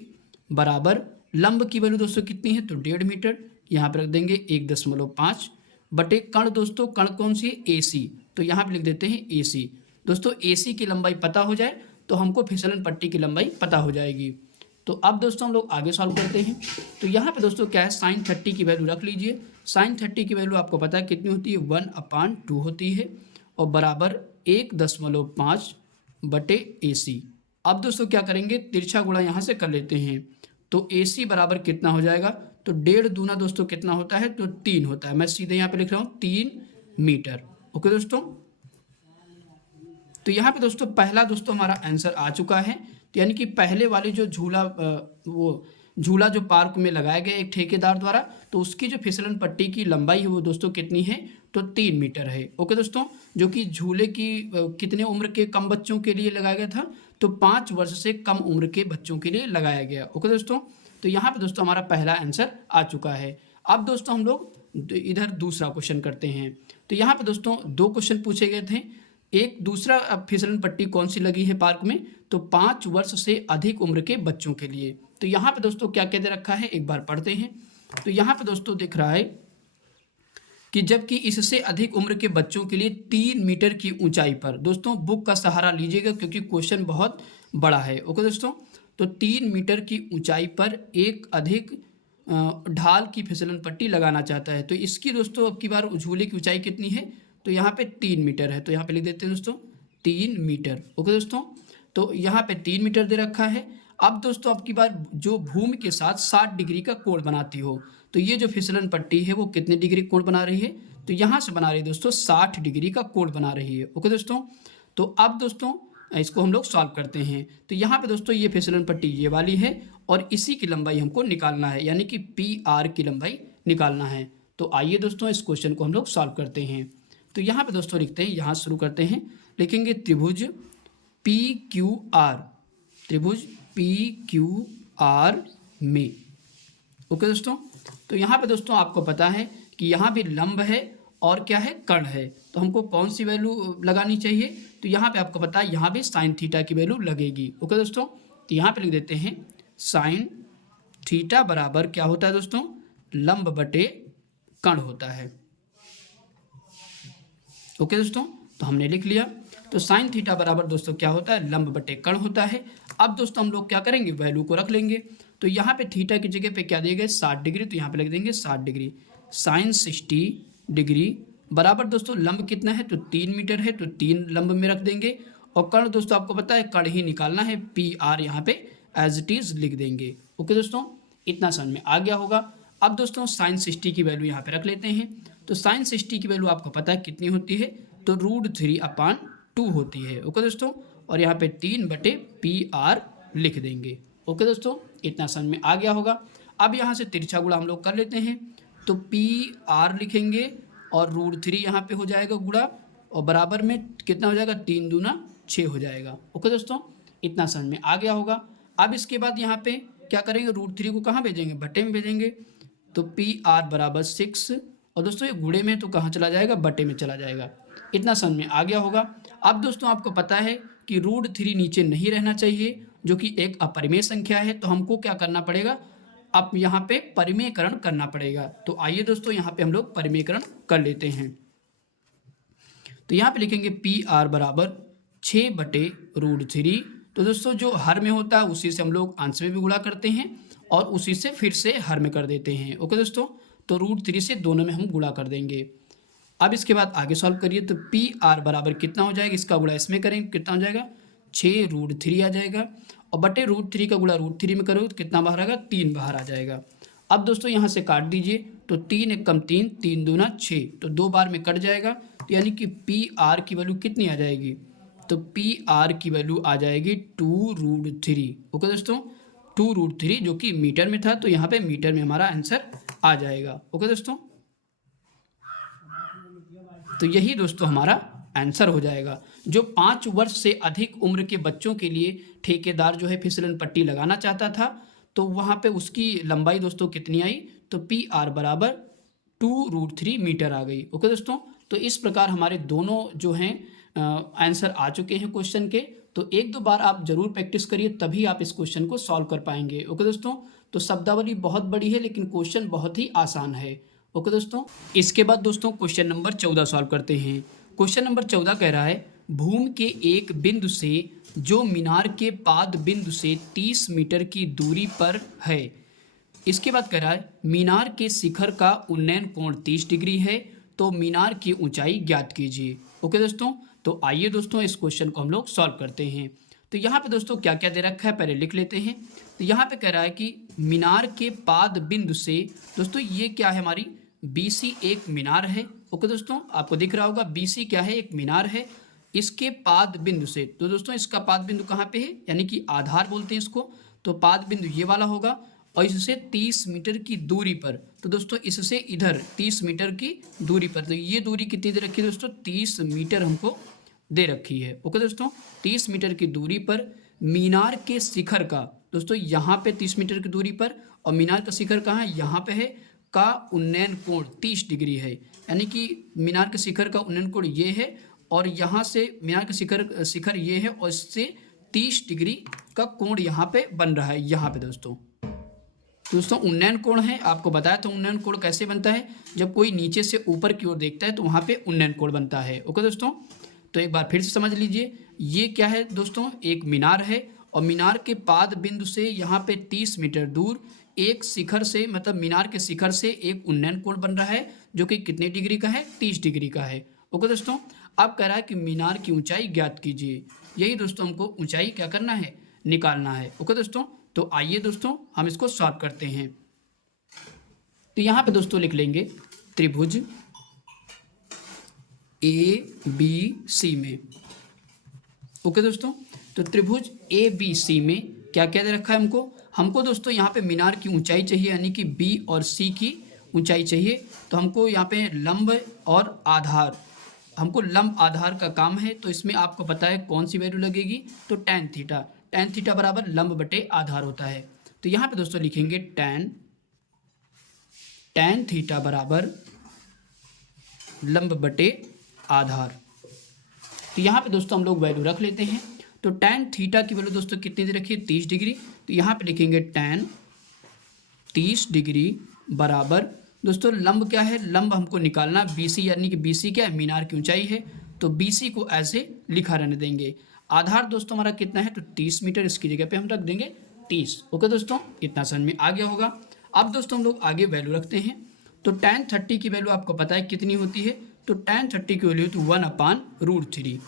बराबर लंब की वैल्यू दोस्तों कितनी है, तो 1.5 मीटर। यहाँ पर रख देंगे 1.5 बटे कर्ण। दोस्तों कर्ण कौन सी है, AC। तो यहाँ पे लिख देते हैं AC। दोस्तों AC की लंबाई पता हो जाए तो हमको फिसलन पट्टी की लंबाई पता हो जाएगी। तो अब दोस्तों हम लोग आगे सॉल्व करते हैं। तो यहाँ पे दोस्तों क्या है, साइन 30 की वैल्यू रख लीजिए। साइन 30 की वैल्यू आपको पता है कितनी होती है, 1/2 होती है और बराबर 1.5 बटे AC। अब दोस्तों क्या करेंगे, तिरछा गुणा यहाँ से कर लेते हैं। तो AC बराबर कितना हो जाएगा, तो 1.5 दूना दोस्तों कितना होता है, तो 3 होता है। मैं सीधे यहाँ पे लिख रहा हूँ 3 मीटर। ओके दोस्तों, तो यहाँ पे दोस्तों पहला दोस्तों हमारा आंसर आ चुका है। तो यानी कि पहले वाली जो झूला जो पार्क में लगाया गया एक ठेकेदार द्वारा, तो उसकी जो फिसलन पट्टी की लंबाई है वो दोस्तों कितनी है, तो 3 मीटर है। ओके दोस्तों, जो कि झूले की कितने उम्र के कम बच्चों के लिए लगाया गया था, तो 5 वर्ष से कम उम्र के बच्चों के लिए लगाया गया। ओके दोस्तों, तो यहाँ पे दोस्तों हमारा पहला आंसर आ चुका है। अब दोस्तों हम लोग इधर दूसरा क्वेश्चन करते हैं। तो यहाँ पे दोस्तों 2 क्वेश्चन पूछे गए थे। एक दूसरा फिसलन पट्टी कौन सी लगी है पार्क में, तो 5 वर्ष से अधिक उम्र के बच्चों के लिए। तो यहाँ पे दोस्तों क्या क्या दे रखा है, एक बार पढ़ते हैं। तो यहाँ पे दोस्तों दिख रहा है कि जबकि इससे अधिक उम्र के बच्चों के लिए 3 मीटर की ऊंचाई पर, दोस्तों बुक का सहारा लीजिएगा क्योंकि क्वेश्चन बहुत बड़ा है। ओके दोस्तों, तो 3 मीटर की ऊंचाई पर एक अधिक ढाल की फिसलन पट्टी लगाना चाहता है। तो इसकी दोस्तों अब की बार झूले की ऊंचाई कितनी है, तो यहाँ पे 3 मीटर है। तो यहाँ पे लिख देते हैं दोस्तों 3 मीटर। ओके दोस्तों, तो यहाँ पे 3 मीटर दे रखा है। अब दोस्तों अब की बार जो भूमि के साथ 60 डिग्री का कोण बनाती हो, तो ये जो फिसलन पट्टी है वो कितने डिग्री कोण बना रही है, तो यहाँ से बना रही है दोस्तों 60 डिग्री का कोण बना रही है। ओके दोस्तों, तो अब दोस्तों इसको हम लोग सॉल्व करते हैं। तो यहाँ पे दोस्तों ये फिसलन पट्टी ये वाली है और इसी की लंबाई हमको निकालना है, यानी कि पी आर की लंबाई निकालना है। तो आइए दोस्तों इस क्वेश्चन को हम लोग सॉल्व करते हैं। तो यहाँ पे दोस्तों लिखते हैं, यहाँ शुरू करते हैं, लिखेंगे त्रिभुज पी क्यू आर, त्रिभुज पी क्यू आर में। ओके दोस्तों, तो यहाँ पे दोस्तों आपको पता है कि यहाँ भी लंब है और क्या है, कर्ण है, तो हमको कौन सी वैल्यू लगानी चाहिए। तो यहाँ पे आपको पता है यहाँ भी साइन थीटा की वैल्यू लगेगी। ओके दोस्तों, तो यहाँ पे लिख देते हैं साइन थीटा बराबर क्या होता है दोस्तों, लंब बटे कर्ण होता है। ओके दोस्तों, तो हमने लिख लिया। तो साइन थीटा बराबर दोस्तों क्या होता है, लंब बटे कर्ण होता है। अब दोस्तों हम लोग क्या करेंगे, वैल्यू को रख लेंगे। तो यहाँ पे थीटा की जगह पे क्या दिए गए, 60 डिग्री, तो यहाँ पे लिख देंगे 60 डिग्री। साइन 60 डिग्री बराबर दोस्तों लंब कितना है, तो 3 मीटर है, तो 3 लंब में रख देंगे। और कर्ण दोस्तों आपको पता है कर्ण ही निकालना है, पी आर यहाँ पे एज इट इज लिख देंगे। ओके दोस्तों, इतना समझ में आ गया होगा। अब दोस्तों साइन 60 की वैल्यू यहाँ पे रख लेते हैं। तो साइन 60 की वैल्यू आपको पता है कितनी होती है, तो √3/2 होती है। ओके दोस्तों, और यहाँ पे 3/PR लिख देंगे। ओके दोस्तों, इतना समझ में आ गया होगा। अब यहाँ से तिरछा गुणा हम लोग कर लेते हैं। तो PR लिखेंगे और √3 यहाँ पे हो जाएगा गुणा, और बराबर में कितना हो जाएगा, 3 दूना 6 हो जाएगा। ओके दोस्तों, इतना समझ में आ गया होगा। अब इसके बाद यहाँ पे क्या करेंगे, √3 को कहाँ भेजेंगे, बटे में भेजेंगे। तो PR बराबर 6, और दोस्तों ये गुणे में तो कहाँ चला जाएगा, बटे में चला जाएगा। इतना समझ में आ गया होगा। अब दोस्तों आपको पता है कि √3 नीचे नहीं रहना चाहिए, जो कि एक अपरिमेय संख्या है, तो हमको क्या करना पड़ेगा, अब यहाँ पे परिमेयकरण करना पड़ेगा। तो आइए दोस्तों यहाँ पे हम लोग परिमेयकरण कर लेते हैं। तो यहाँ पे लिखेंगे PR बराबर 6/√3। तो दोस्तों जो हर में होता है उसी से हम लोग अंश में भी गुणा करते हैं और उसी से फिर से हर में कर देते हैं। ओके दोस्तों, तो √3 से दोनों में हम गुणा कर देंगे। अब इसके बाद आगे सॉल्व करिए। तो PR बराबर कितना हो जाएगा, इसका गुणा इसमें करेंगे, कितना हो जाएगा, 6√3 आ जाएगा, और बटे √3 का गुणा √3 में करोगे तो कितना बाहर आएगा, 3 बाहर आ जाएगा। अब दोस्तों यहाँ से काट दीजिए। तो 3 × 3, 3 दूना 6, तो 2 बार में कट जाएगा। तो यानी कि PR की वैल्यू कितनी आ जाएगी, तो PR की वैल्यू आ जाएगी 2√3। ओके दोस्तों, 2√3 जो कि मीटर में था, तो यहाँ पे मीटर में हमारा आंसर आ जाएगा। ओके दोस्तों, तो यही दोस्तों हमारा आंसर हो जाएगा। जो 5 वर्ष से अधिक उम्र के बच्चों के लिए ठेकेदार जो है फिसलन पट्टी लगाना चाहता था, तो वहाँ पे उसकी लंबाई दोस्तों कितनी आई, तो PR बराबर 2√3 मीटर आ गई। ओके दोस्तों, तो इस प्रकार हमारे दोनों जो हैं आंसर आ चुके हैं क्वेश्चन के। तो 1-2 बार आप जरूर प्रैक्टिस करिए, तभी आप इस क्वेश्चन को सॉल्व कर पाएंगे। ओके दोस्तों, तो शब्दावली बहुत बड़ी है लेकिन क्वेश्चन बहुत ही आसान है। ओके दोस्तों, इसके बाद दोस्तों क्वेश्चन नंबर 14 सॉल्व करते हैं। क्वेश्चन नंबर 14 कह रहा है, भूमि के एक बिंदु से जो मीनार के पाद बिंदु से 30 मीटर की दूरी पर है। इसके बाद कह रहा है, मीनार के शिखर का उन्नयन कोण 30 डिग्री है, तो मीनार की ऊंचाई ज्ञात कीजिए। ओके दोस्तों, तो आइए दोस्तों इस क्वेश्चन को हम लोग सॉल्व करते हैं। तो यहाँ पे दोस्तों क्या क्या दे रखा है, पहले लिख लेते हैं। तो यहाँ पे कह रहा है कि मीनार के पाद बिंदु से, दोस्तों ये क्या है, हमारी BC एक मीनार है। ओके दोस्तों, आपको दिख रहा होगा BC क्या है, एक मीनार है। इसके पाद बिंदु से, तो दोस्तों इसका पाद बिंदु कहाँ पे है, यानी कि आधार बोलते हैं इसको, तो पाद बिंदु ये वाला होगा, और इससे 30 मीटर की दूरी पर, तो दोस्तों इससे इधर 30 मीटर की दूरी पर, तो ये दूरी कितनी दे रखी है दोस्तों, 30 मीटर हमको दे रखी है। ओके दोस्तों, 30 मीटर की दूरी पर मीनार के शिखर का, दोस्तों यहाँ पे 30 मीटर की दूरी पर, और मीनार का शिखर कहाँ है, यहाँ पे है, का उन्नयन कोण 30 डिग्री है। यानी कि मीनार के शिखर का उन्नयन कोण ये है, और यहाँ से मीनार का शिखर ये है, और इससे 30 डिग्री का कोण यहाँ पे बन रहा है। यहाँ पे दोस्तों उन्नयन कोण है, आपको बताया तो उन्नयन कोण कैसे बनता है, जब कोई नीचे से ऊपर की ओर देखता है तो वहाँ पे उन्नयन कोण बनता है। ओके दोस्तों, तो एक बार फिर से समझ लीजिए, ये क्या है दोस्तों, एक मीनार है, और मीनार के पाद बिंदु से यहाँ पे 30 मीटर दूर एक शिखर से, मतलब मीनार के शिखर से एक उन्नयन कोण बन रहा है, जो कि कितने डिग्री का है, 30 डिग्री का है। ओके दोस्तों, अब कह रहा है कि मीनार की ऊंचाई ज्ञात कीजिए। यही दोस्तों हमको ऊंचाई क्या करना है, निकालना है। ओके दोस्तों, तो आइए दोस्तों हम इसको सॉल्व करते हैं। तो यहाँ पे दोस्तों लिख लेंगे त्रिभुज ABC में। ओके दोस्तों, तो त्रिभुज ABC में क्या क्या दे रखा है हमको दोस्तों यहाँ पे मीनार की ऊंचाई चाहिए, यानी कि B और C की ऊंचाई चाहिए। तो हमको यहाँ पे लंब और आधार, हमको लंब आधार का काम है। तो इसमें आपको पता है कौन सी वैल्यू लगेगी, तो tan थीटा बराबर लंब बटे आधार होता है। तो यहाँ पे दोस्तों लिखेंगे tan थीटा बराबर लंब बटे आधार। तो यहाँ पे दोस्तों हम लोग वैल्यू रख लेते हैं। तो tan थीटा की वैल्यू दोस्तों कितनी दे रखी है, 30 डिग्री। तो यहाँ पे लिखेंगे tan 30 डिग्री बराबर दोस्तों लंब क्या है, लंब हमको निकालना BC, यानी कि BC क्या है, मीनार की ऊंचाई है। तो BC को ऐसे लिखा रहने देंगे। आधार दोस्तों हमारा कितना है, तो 30 मीटर, इसकी जगह पे हम रख देंगे 30। ओके दोस्तों, इतना समझ में आ गया होगा। अब दोस्तों हम लोग आगे वैल्यू रखते हैं। तो tan 30 की वैल्यू आपको पता है कितनी होती है, तो tan 30 की वैल्यू तो 1/√3।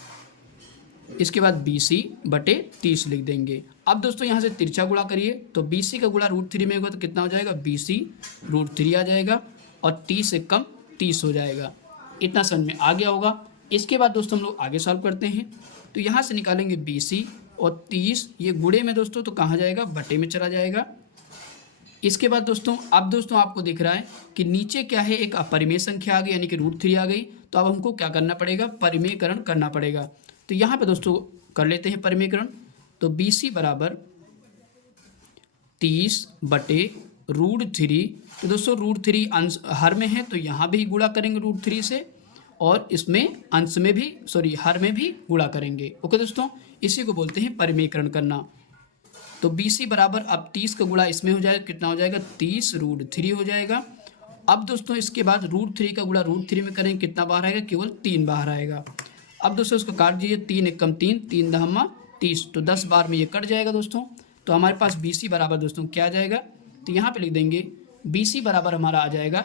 इसके बाद BC बटे 30 लिख देंगे। अब दोस्तों यहाँ से तिरछा गुणा करिए, तो BC का गुणा √3 में होगा तो कितना हो जाएगा, BC √3 आ जाएगा और 30 से कम 30 हो जाएगा। इतना समझ में आ गया होगा। इसके बाद दोस्तों हम लोग आगे सॉल्व करते हैं। तो यहाँ से निकालेंगे BC और 30, ये गुणे में दोस्तों तो कहाँ जाएगा, बटे में चला जाएगा। इसके बाद दोस्तों अब दोस्तों आपको दिख रहा है कि नीचे क्या है, एक अपरिमेय संख्या आ गई, यानी कि √3 आ गई। तो अब हमको क्या करना पड़ेगा, परिमेयकरण करना पड़ेगा। तो यहाँ पे दोस्तों कर लेते हैं परिमेयकरण। तो BC बराबर 30 बटे √3। तो दोस्तों √3 अंश हर में है, तो यहाँ भी गुणा करेंगे √3 से, और इसमें अंश में भी, सॉरी हर में भी गुणा करेंगे। ओके दोस्तों, इसी को बोलते हैं परिमेयकरण करना। तो BC बराबर अब 30 का गुणा इसमें हो जाएगा, कितना हो जाएगा, 30 √3 हो जाएगा। अब दोस्तों इसके बाद √3 का गुणा √3 में करेंगे, कितना बाहर आएगा, केवल 3 बाहर आएगा। अब दोस्तों इसको काट दीजिए, 3 एकम 3, 3 दहम्मा 30, तो 10 बार में ये कट जाएगा दोस्तों। तो हमारे पास BC बराबर दोस्तों क्या आ जाएगा, तो यहाँ पे लिख देंगे BC बराबर हमारा आ जाएगा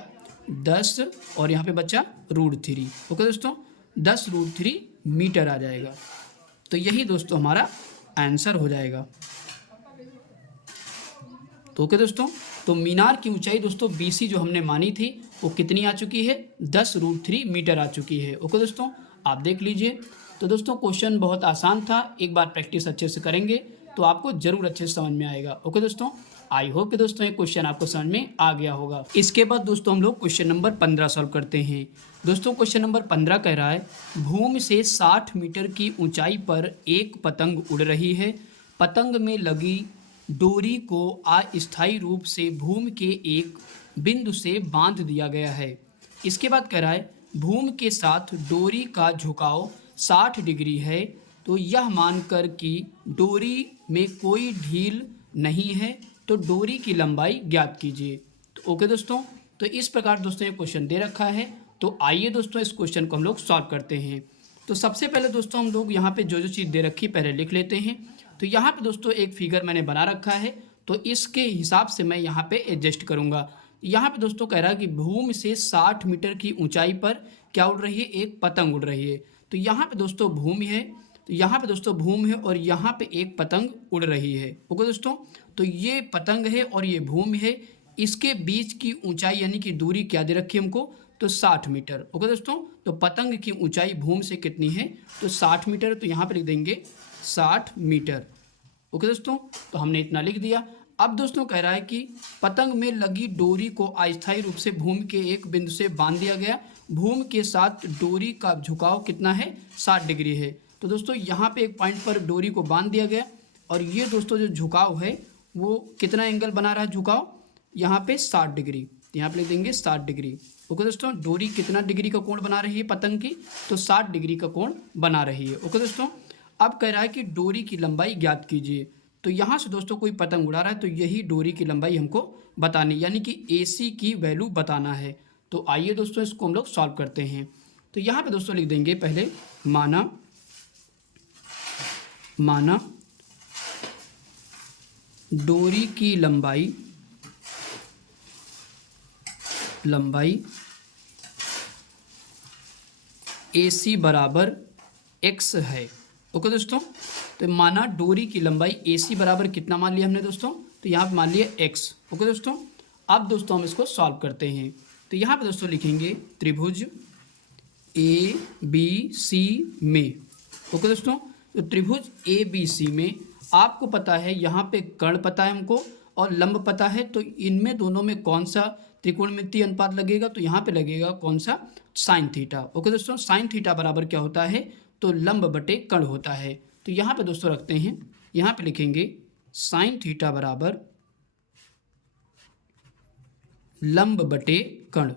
10 और यहाँ पे बचा √3। ओके दोस्तों, 10 √3 मीटर आ जाएगा। तो यही दोस्तों हमारा आंसर हो जाएगा। तो ओके दोस्तों, तो मीनार की ऊंचाई दोस्तों BC जो हमने मानी थी वो कितनी आ चुकी है, 10 √3 मीटर आ चुकी है। ओके दोस्तों, आप देख लीजिए। तो दोस्तों क्वेश्चन बहुत आसान था, एक बार प्रैक्टिस अच्छे से करेंगे तो आपको जरूर अच्छे से समझ में आएगा। ओके दोस्तों, आई होप कि दोस्तों ये क्वेश्चन आपको समझ में आ गया होगा। इसके बाद दोस्तों हम लोग क्वेश्चन नंबर 15 सॉल्व करते हैं। दोस्तों क्वेश्चन नंबर 15 कह रहा है, भूमि से 60 मीटर की ऊंचाई पर एक पतंग उड़ रही है। पतंग में लगी डोरी को अस्थायी रूप से भूमि के एक बिंदु से बांध दिया गया है। इसके बाद कह रहा है, भूमि के साथ डोरी का झुकाव 60 डिग्री है, तो यह मानकर कि डोरी में कोई ढील नहीं है, तो डोरी की लंबाई ज्ञात कीजिए। तो ओके दोस्तों, तो इस प्रकार दोस्तों ये क्वेश्चन दे रखा है। तो आइए दोस्तों इस क्वेश्चन को हम लोग सॉल्व करते हैं। तो सबसे पहले दोस्तों हम लोग यहाँ पे जो चीज़ दे रखी पहले लिख लेते हैं। तो यहाँ पे दोस्तों एक फिगर मैंने बना रखा है, तो इसके हिसाब से मैं यहाँ पे एडजस्ट करूँगा। यहाँ पे दोस्तों कह रहा है कि भूमि से 60 मीटर की ऊंचाई पर क्या उड़ रही है, एक पतंग उड़ रही है। तो यहाँ पे दोस्तों भूमि है, तो यहाँ पे दोस्तों भूमि है और यहाँ पे एक पतंग उड़ रही है। ओके दोस्तों, तो ये पतंग है और ये भूमि है, इसके बीच की ऊंचाई यानी कि दूरी क्या दे रखी है हमको, तो 60 मीटर। ओके दोस्तों, तो पतंग की ऊंचाई भूमि से कितनी है, तो 60 मीटर। तो यहाँ पे लिख देंगे 60 मीटर। ओके दोस्तों, तो हमने इतना लिख दिया। अब दोस्तों कह रहा है कि पतंग में लगी डोरी को अस्थायी रूप से भूमि के एक बिंदु से बांध दिया गया। भूमि के साथ डोरी का झुकाव कितना है, 60 डिग्री है। तो दोस्तों यहाँ पे एक पॉइंट पर डोरी को बांध दिया गया और ये दोस्तों जो झुकाव है वो कितना एंगल बना रहा है, झुकाव यहाँ पे 60 डिग्री। यहाँ पे लिख देंगे 60 डिग्री। ओके दोस्तों, डोरी कितना डिग्री का कोण बना रही है पतंग की, तो 60 डिग्री का कोण बना रही है। ओके दोस्तों, अब कह रहा है कि डोरी की लंबाई ज्ञात कीजिए। तो यहाँ से दोस्तों कोई पतंग उड़ा रहा है, तो यही डोरी की लंबाई हमको बतानी, यानी कि AC की वैल्यू बताना है। तो आइए दोस्तों इसको हम लोग सॉल्व करते हैं। तो यहाँ पे दोस्तों लिख देंगे पहले माना डोरी की लंबाई AC बराबर x है। ओके दोस्तों, तो माना डोरी की लंबाई AC बराबर कितना मान लिया हमने दोस्तों, तो यहाँ पे मान लिया x। ओके दोस्तों, अब दोस्तों हम इसको सॉल्व करते हैं। तो यहाँ पे दोस्तों लिखेंगे त्रिभुज ए बी सी में। ओके दोस्तों, तो त्रिभुज ए बी सी में आपको पता है यहाँ पे कर्ण पता है हमको और लंब पता है, तो इनमें दोनों में कौन सा त्रिकोणमितीय अनुपात लगेगा, तो यहाँ पे लगेगा कौन सा, साइन थीटा। ओके दोस्तों, साइन थीटा बराबर क्या होता है, तो लंब बटे कर्ण होता है। तो यहाँ पे दोस्तों रखते हैं, यहाँ पे लिखेंगे साइन थीटा बराबर लंब बटे कर्ण।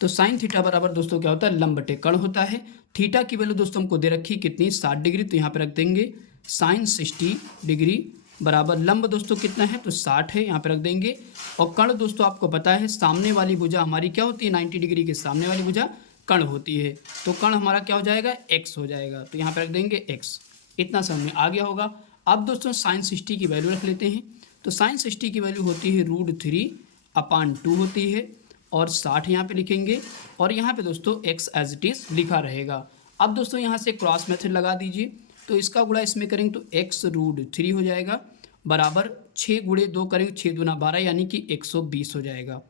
तो साइन थीटा बराबर दोस्तों क्या होता है, लंब बटे कर्ण होता है। थीटा की वैल्यू दोस्तों हमको दे रखी कितनी, 60 डिग्री, तो यहाँ पे रख देंगे साइन 60 डिग्री बराबर लंब दोस्तों कितना है, तो 60 है, यहाँ पे रख देंगे। और कर्ण दोस्तों आपको पता है सामने वाली भुजा हमारी क्या होती है, 90 डिग्री के सामने वाली भुजा कर्ण होती है, तो कर्ण हमारा क्या हो जाएगा, x हो जाएगा, तो यहाँ पे रख देंगे x। इतना समझ में आ गया होगा। अब दोस्तों साइन 60 की वैल्यू रख लेते हैं, तो साइन 60 की वैल्यू होती है √3/2 होती है, और 60 यहाँ पे लिखेंगे, और यहाँ पे दोस्तों x एज इट इज़ लिखा रहेगा। अब दोस्तों यहाँ से क्रॉस मेथड लगा दीजिए, तो इसका गुणा इसमें करेंगे तो x √3 हो जाएगा बराबर 6 गुणे 2 करेंगे 6 दूना 12 यानी कि 120 हो जाएगा।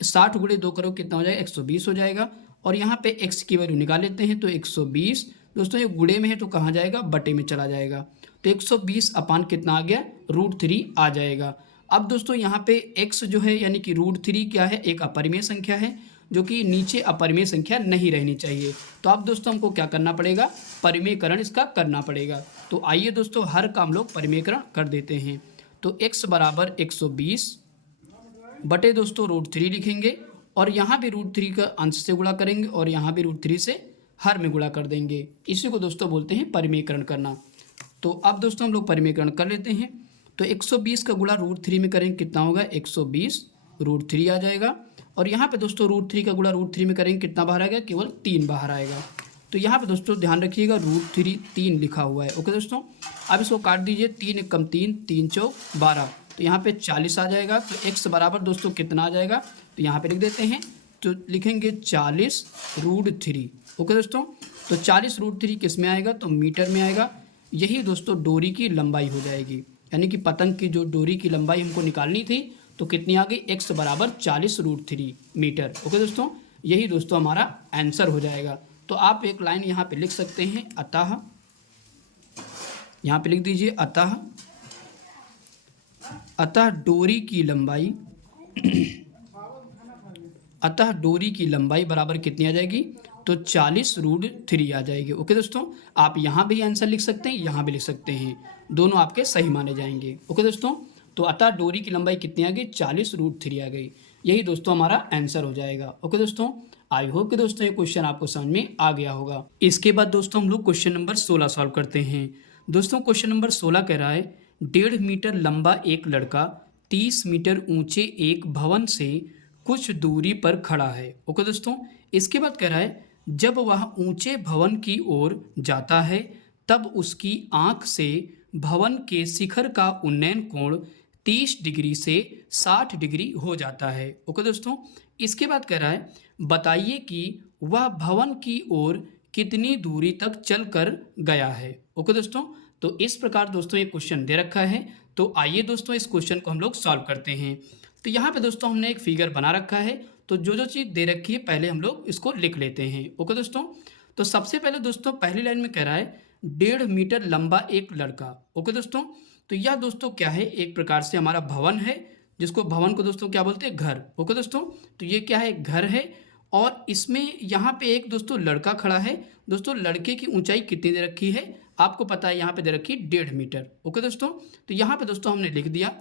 60 गुणे 2 करो कितना हो जाएगा, 120 हो जाएगा। और यहाँ पे x की वैल्यू निकाल लेते हैं, तो 120 दोस्तों ये गुणे में है तो कहाँ जाएगा, बटे में चला जाएगा, तो 120 अपान कितना आ गया, √3 आ जाएगा। अब दोस्तों यहाँ पे x जो है यानी कि √3 क्या है, एक अपरिमेय संख्या है जो कि नीचे अपरिमेय संख्या नहीं रहनी चाहिए। तो अब दोस्तों हमको क्या करना पड़ेगा, परिमेयकरण इसका करना पड़ेगा। तो आइए दोस्तों हर काम लोग परिमेयकरण कर देते हैं। तो x बराबर 120 बटे दोस्तों √3 लिखेंगे, और यहाँ भी √3 का अंश से गुणा करेंगे और यहाँ भी √3 से हर में गुणा कर देंगे। इसी को दोस्तों बोलते हैं परिमेयकरण करना। तो अब दोस्तों हम लोग परिमेयकरण कर लेते हैं। तो 120 का गुणा √3 में करेंगे कितना होगा, 120 √3 आ जाएगा। और यहाँ पे दोस्तों √3 का गुणा √3 में करेंगे कितना बाहर आएगा, केवल 3 बाहर आएगा। तो यहाँ पे दोस्तों ध्यान रखिएगा √3 3 लिखा हुआ है। ओके दोस्तों, अब इसको काट दीजिए, 3 एकम 3, 3 चौक 12, तो यहाँ पे 40 आ जाएगा। तो x बराबर दोस्तों कितना आ जाएगा, तो यहाँ पे लिख देते हैं, तो लिखेंगे 40 √3। ओके दोस्तों, तो 40 √3 किस में आएगा, तो मीटर में आएगा। यही दोस्तों डोरी की लंबाई हो जाएगी, यानी कि पतंग की जो डोरी की लंबाई हमको निकालनी थी तो कितनी आ गई, x बराबर 40 √3 मीटर। ओके दोस्तों, यही दोस्तों हमारा आंसर हो जाएगा। तो आप एक लाइन यहाँ पे लिख सकते हैं, अतः, यहाँ पे लिख दीजिए अतः डोरी की लंबाई अतः डोरी की लंबाई बराबर कितनी आ जाएगी, तो 40 √3 आ जाएगी। ओके दोस्तों, आप यहाँ भी आंसर लिख सकते हैं, यहाँ भी लिख सकते हैं, दोनों आपके सही माने जाएंगे। ओके दोस्तों, तो अतः डोरी की लंबाई कितनी आ गई, 40 √3 आ गई। यही दोस्तों हमारा आंसर हो जाएगा। ओके दोस्तों, आई होप कि दोस्तों ये क्वेश्चन आपको समझ में आ गया होगा। इसके बाद दोस्तों हम लोग क्वेश्चन नंबर 16 सॉल्व करते हैं। दोस्तों क्वेश्चन नंबर 16 कह रहा है, 1.5 मीटर लंबा एक लड़का 30 मीटर ऊंचे एक भवन से कुछ दूरी पर खड़ा है। ओके दोस्तों, इसके बाद कह रहा है, जब वह ऊंचे भवन की ओर जाता है तब उसकी आंख से भवन के शिखर का उन्नयन कोण 30 डिग्री से 60 डिग्री हो जाता है। ओके दोस्तों, इसके बाद कह रहा है, बताइए कि वह भवन की ओर कितनी दूरी तक चलकर गया है। ओके दोस्तों, तो इस प्रकार दोस्तों ये क्वेश्चन दे रखा है। तो आइए दोस्तों इस क्वेश्चन को हम लोग सॉल्व करते हैं। तो यहाँ पे दोस्तों हमने एक फिगर बना रखा है, तो जो चीज़ दे रखी है पहले हम लोग इसको लिख लेते हैं। ओके दोस्तों, तो सबसे पहले दोस्तों पहली लाइन में कह रहा है 1.5 मीटर लंबा एक लड़का। ओके दोस्तों, तो यह दोस्तों क्या है, एक प्रकार से हमारा भवन है, जिसको भवन को दोस्तों क्या बोलते हैं, घर। ओके दोस्तों, तो ये क्या है, घर है, और इसमें यहाँ पे एक दोस्तों लड़का खड़ा है। दोस्तों लड़के की ऊंचाई कितनी दे रखी है, आपको पता है, यहाँ पे दे रखी है 1.5 मीटर। ओके दोस्तों, तो यहाँ पे दोस्तों हमने लिख दिया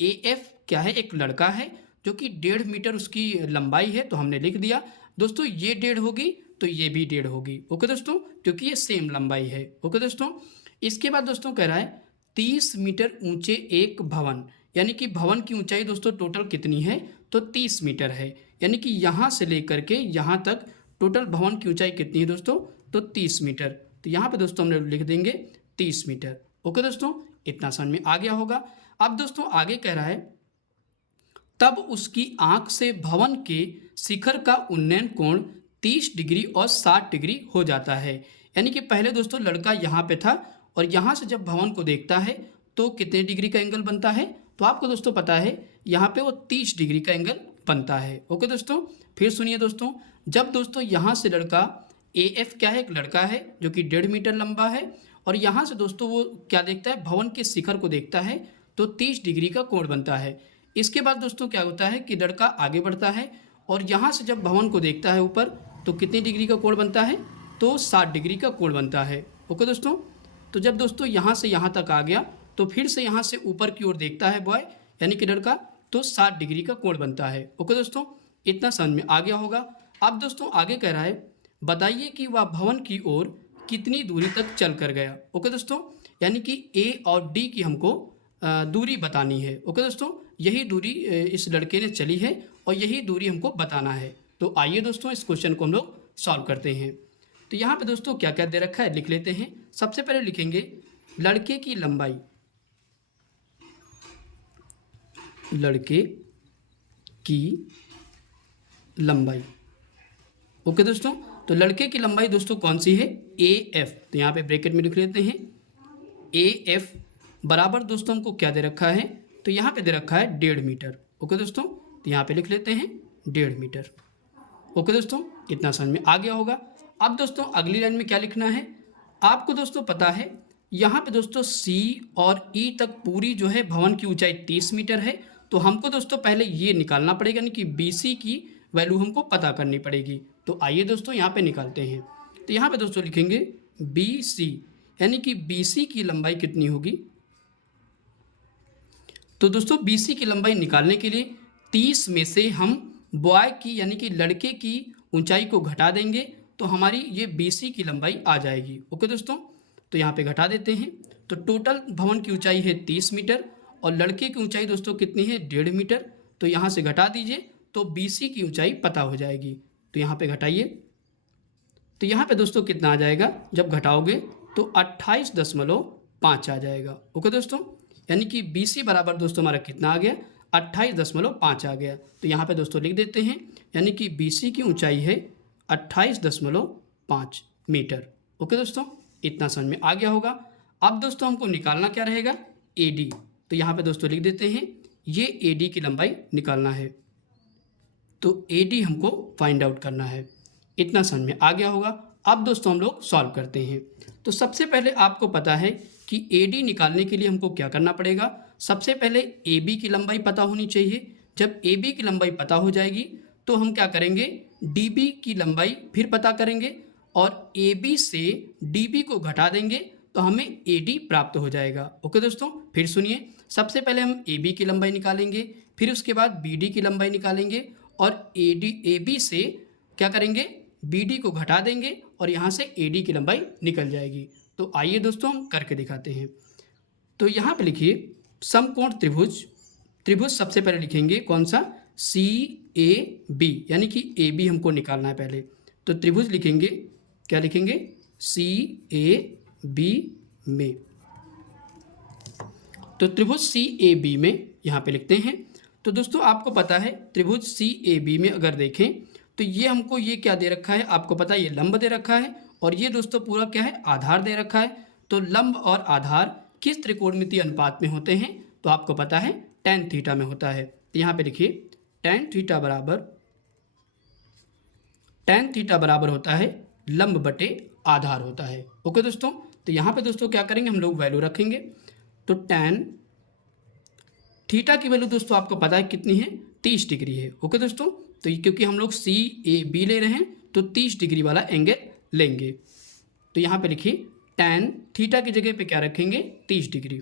AF क्या है, एक लड़का है जो कि 1.5 मीटर उसकी लंबाई है, तो हमने लिख दिया। दोस्तों ये 1.5 होगी तो ये भी 1.5 होगी। ओके दोस्तों, क्योंकि ये सेम लंबाई है। ओके दोस्तों, इसके बाद दोस्तों कह रहा है 30 मीटर ऊंचे एक भवन, यानी कि भवन की ऊंचाई दोस्तों टोटल कितनी है, तो 30 मीटर है, यानी कि यहाँ से लेकर के यहाँ तक टोटल भवन की ऊंचाई कितनी है दोस्तों, तो 30 मीटर। तो यहाँ पे दोस्तों हम लिख देंगे 30 मीटर। ओके दोस्तों, इतना समझ में आ गया होगा। अब दोस्तों आगे कह रहा है, तब उसकी आंख से भवन के शिखर का उन्नयन कोण 30 डिग्री और 60 डिग्री हो जाता है। यानी कि पहले दोस्तों लड़का यहाँ पे था, और यहाँ से जब भवन को देखता है तो कितने डिग्री का एंगल बनता है, तो आपको दोस्तों पता है यहाँ पे वो 30 डिग्री का एंगल बनता है। ओके दोस्तों, फिर सुनिए दोस्तों, जब दोस्तों यहाँ से लड़का AF क्या है, एक लड़का है जो कि 1.5 मीटर लंबा है, और यहाँ से दोस्तों वो क्या देखता है, भवन के शिखर को देखता है, तो 30 डिग्री का कोण बनता है। इसके बाद दोस्तों क्या होता है कि लड़का आगे बढ़ता है और यहाँ से जब भवन को देखता है ऊपर, तो कितनी डिग्री का कोण बनता है, तो 60 डिग्री का कोण बनता है। ओके दोस्तों, तो जब दोस्तों यहाँ से यहाँ तक आ गया, तो फिर से यहाँ से ऊपर की ओर देखता है बॉय, यानी कि लड़का, तो 60 डिग्री का कोण बनता है। ओके दोस्तों, इतना समझ में आ गया होगा। अब दोस्तों आगे कह रहा है, बताइए कि वह भवन की ओर कितनी दूरी तक चल कर गया। ओके दोस्तों, यानी कि A और D की हमको दूरी बतानी है। ओके दोस्तों, यही दूरी इस लड़के ने चली है और यही दूरी हमको बताना है। तो आइए दोस्तों इस क्वेश्चन को हम लोग सॉल्व करते हैं। तो यहाँ पे दोस्तों क्या क्या दे रखा है, लिख लेते हैं। सबसे पहले लिखेंगे लड़के की लंबाई, लड़के की लंबाई। ओके दोस्तों, तो लड़के की लंबाई दोस्तों कौन सी है, AF। तो यहाँ पे ब्रैकेट में लिख लेते हैं AF बराबर दोस्तों हमको क्या दे रखा है, तो यहाँ पे दे रखा है 1.5 मीटर। ओके दोस्तों, तो यहाँ पे लिख लेते हैं 1.5 मीटर। ओके दोस्तों, इतना समझ में आ गया होगा। अब दोस्तों अगली लाइन में क्या लिखना है, आपको दोस्तों पता है यहाँ पे दोस्तों C और E तक पूरी जो है भवन की ऊंचाई 30 मीटर है। तो हमको दोस्तों पहले ये निकालना पड़ेगा, यानी कि BC की वैल्यू हमको पता करनी पड़ेगी। तो आइए दोस्तों यहाँ पे निकालते हैं। तो यहाँ पे दोस्तों लिखेंगे BC, यानी कि BC की लंबाई कितनी होगी। तो दोस्तों BC की लंबाई निकालने के लिए 30 में से हम बॉय की यानी कि लड़के की ऊंचाई को घटा देंगे, तो हमारी ये BC की लंबाई आ जाएगी। ओके दोस्तों, तो यहाँ पे घटा देते हैं। तो टोटल भवन की ऊंचाई है 30 मीटर और लड़के की ऊंचाई दोस्तों कितनी है, 1.5 मीटर। तो यहाँ से घटा दीजिए तो BC की ऊंचाई पता हो जाएगी। तो यहाँ पे घटाइए, तो यहाँ पे दोस्तों कितना आ जाएगा, जब घटाओगे तो 28.5 आ जाएगा। ओके दोस्तों, यानी कि BC बराबर दोस्तों हमारा कितना आ गया, 28.5 आ गया। तो यहाँ पे दोस्तों लिख देते हैं, यानी कि BC की ऊंचाई है 28.5 मीटर। ओके दोस्तों, इतना समझ में आ गया होगा। अब दोस्तों हमको निकालना क्या रहेगा, AD। तो यहाँ पे दोस्तों लिख देते हैं, ये AD की लंबाई निकालना है। तो AD हमको फाइंड आउट करना है। इतना समझ में आ गया होगा। अब दोस्तों हम लोग सॉल्व करते हैं। तो सबसे पहले आपको पता है कि AD निकालने के लिए हमको क्या करना पड़ेगा, सबसे पहले AB की लंबाई पता होनी चाहिए। जब AB की लंबाई पता हो जाएगी तो हम क्या करेंगे, DB की लंबाई फिर पता करेंगे और AB से DB को घटा देंगे तो हमें AD प्राप्त हो जाएगा। ओके दोस्तों, फिर सुनिए, सबसे पहले हम AB की लंबाई निकालेंगे, फिर उसके बाद BD की लंबाई निकालेंगे और AB से क्या करेंगे, BD को घटा देंगे और यहाँ से AD की लंबाई निकल जाएगी। तो आइए दोस्तों हम करके दिखाते हैं। तो यहाँ पे लिखिए समकोण त्रिभुज, त्रिभुज सबसे पहले लिखेंगे कौन सा, CAB, यानी कि AB हमको निकालना है पहले। तो त्रिभुज लिखेंगे, क्या लिखेंगे, CAB में। तो त्रिभुज CAB में यहाँ पे लिखते हैं। तो दोस्तों आपको पता है त्रिभुज CAB में अगर देखें तो ये हमको ये क्या दे रखा है, आपको पता है ये लंब दे रखा है और ये दोस्तों पूरा क्या है, आधार दे रखा है। तो लंब और आधार किस त्रिकोणमितीय अनुपात में होते हैं, तो आपको पता है tan थीटा में होता है। तो यहाँ पे लिखिए tan थीटा बराबर होता है लंब बटे आधार होता है। ओके दोस्तों, तो यहाँ पे दोस्तों क्या करेंगे, हम लोग वैल्यू रखेंगे। तो tan थीटा की वैल्यू दोस्तों आपको पता है कितनी है, 30 डिग्री है। ओके दोस्तों, तो क्योंकि हम लोग CAB ले रहे हैं तो 30 डिग्री वाला एंगल लेंगे। तो यहाँ पे लिखिए tan थीटा की जगह पे क्या रखेंगे, 30 डिग्री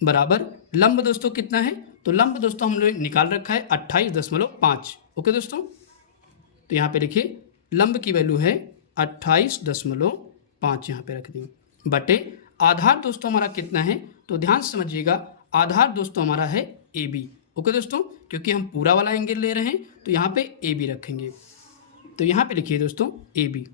बराबर लंब दोस्तों कितना है, तो लंब दोस्तों हम लोग निकाल रखा है 28.5। ओके दोस्तों, तो यहाँ पे लिखिए लंब की वैल्यू है 28.5, यहाँ पे रख देंगे बटे आधार दोस्तों हमारा कितना है, तो ध्यान से समझिएगा आधार दोस्तों हमारा है AB। ओके दोस्तों, क्योंकि हम पूरा वाला एंगल ले रहे हैं तो यहाँ पे AB रखेंगे। तो यहाँ पे लिखिए दोस्तों AB।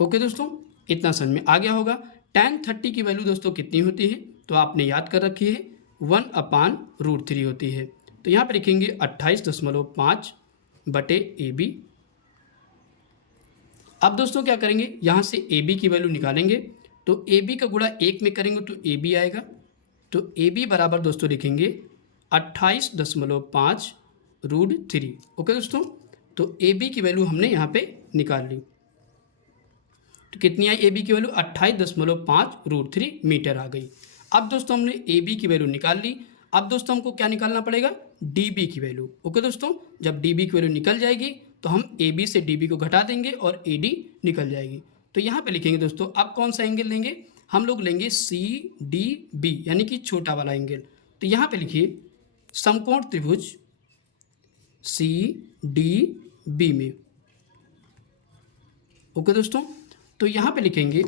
ओके दोस्तों, इतना समझ में आ गया होगा। tan 30 की वैल्यू दोस्तों कितनी होती है, तो आपने याद कर रखी है 1/√3 होती है। तो यहाँ पे लिखेंगे 28.5 बटे AB। अब दोस्तों क्या करेंगे, यहाँ से AB की वैल्यू निकालेंगे। तो AB का गुणा 1 में करेंगे तो AB आएगा। तो AB बराबर दोस्तों लिखेंगे 28.5 √3। ओके दोस्तों, तो ए बी की वैल्यू हमने यहाँ पे निकाल ली। तो कितनी आई ए बी की वैल्यू? 28.5 √3 मीटर आ गई। अब दोस्तों हमने ए बी की वैल्यू निकाल ली। अब दोस्तों हमको क्या निकालना पड़ेगा? डी बी की वैल्यू। ओके दोस्तों, जब डी बी की वैल्यू निकल जाएगी तो हम ए बी से डी बी को घटा देंगे और ए डी निकल जाएगी। तो यहाँ पे लिखेंगे दोस्तों, अब कौन सा एंगल लेंगे? हम लोग लेंगे सी डी बी, यानी कि छोटा वाला एंगल। तो यहाँ पे लिखिए समकोण त्रिभुज सी डी बी में। ओके दोस्तों, तो यहाँ पे लिखेंगे,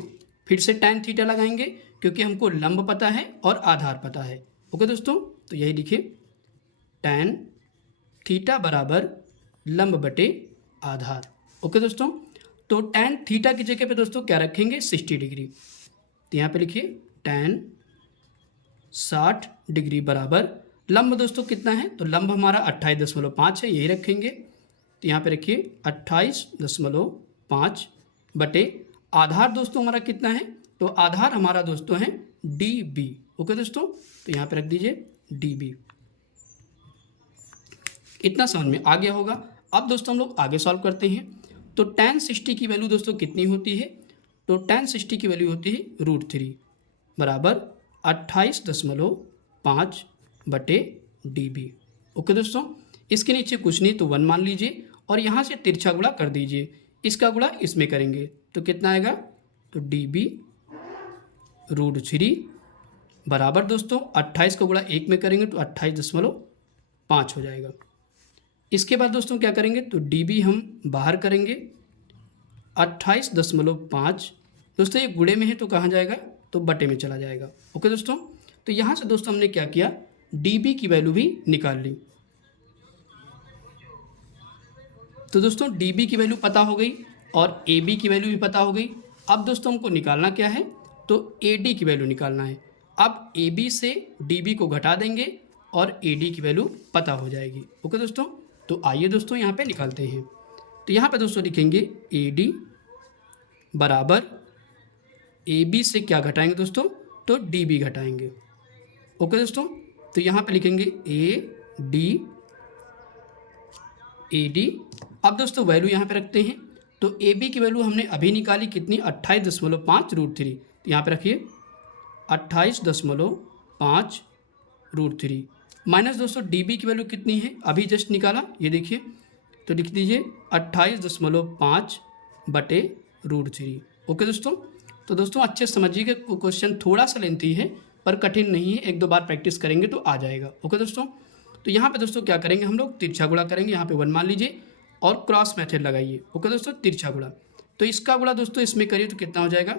फिर से tan थीटा लगाएंगे क्योंकि हमको लंब पता है और आधार पता है। ओके दोस्तों, तो यही लिखिए tan थीटा बराबर लंब बटे आधार। ओके दोस्तों, तो tan थीटा की जगह पे दोस्तों क्या रखेंगे? 60 डिग्री। तो यहाँ पे लिखिए tan 60 डिग्री बराबर लंब दोस्तों कितना है? तो लंब हमारा 28.5 है, यही रखेंगे। तो यहाँ पे रखिए 28.5 बटे आधार दोस्तों हमारा कितना है? तो आधार हमारा दोस्तों है डी बी। ओके दोस्तों, तो यहाँ पे रख दीजिए डी बी। इतना समझ में आ गया होगा। अब दोस्तों हम लोग आगे सॉल्व करते हैं। तो tan 60 की वैल्यू दोस्तों कितनी होती है? तो tan 60 की वैल्यू होती है √3 बराबर 28.5 बटे डी बी। ओके दोस्तों, इसके नीचे कुछ नहीं तो 1 मान लीजिए और यहाँ से तिरछा गुणा कर दीजिए। इसका गुणा इसमें करेंगे तो कितना आएगा? तो डी बी √3 बराबर दोस्तों 28 का गुणा 1 में करेंगे तो 28.5 हो जाएगा। इसके बाद दोस्तों क्या करेंगे? तो डी बी हम बाहर करेंगे 28.5 दोस्तों, ये गुणे में है तो कहाँ जाएगा? तो बटे में चला जाएगा। ओके दोस्तों, तो यहाँ से दोस्तों हमने क्या किया? डी बी की वैल्यू भी निकाल ली। तो दोस्तों डी बी की वैल्यू पता हो गई और ए बी की वैल्यू भी पता हो गई। अब दोस्तों हमको निकालना क्या है? तो ए डी की वैल्यू निकालना है। अब ए बी से डी बी को घटा देंगे और ए डी की वैल्यू पता हो जाएगी। ओके दोस्तों, तो आइए दोस्तों यहाँ पे निकालते हैं। तो यहाँ पे दोस्तों लिखेंगे ए डी बराबर ए बी से क्या घटाएंगे दोस्तों? तो डी बी घटाएंगे। ओके दोस्तों, तो यहाँ पे लिखेंगे ए डी। अब दोस्तों वैल्यू यहाँ पे रखते हैं। तो ए बी की वैल्यू हमने अभी निकाली कितनी? 28.5 √3। तो यहाँ पे रखिए 28.5 √3 माइनस दोस्तों डी बी की वैल्यू कितनी है? अभी जस्ट निकाला, ये देखिए। तो लिख दीजिए 28.5 बटे √3। ओके दोस्तों, तो दोस्तों अच्छे से समझिएगा, क्वेश्चन थोड़ा सा लेंथी है पर कठिन नहीं है, 1-2 बार प्रैक्टिस करेंगे तो आ जाएगा। ओके दोस्तों, तो यहाँ पे दोस्तों क्या करेंगे? हम लोग तिरछा गुणा करेंगे। यहाँ पे 1 मान लीजिए और क्रॉस मेथड लगाइए। ओके दोस्तों, तिरछा गुणा, तो इसका गुणा दोस्तों इसमें करिए तो कितना हो जाएगा?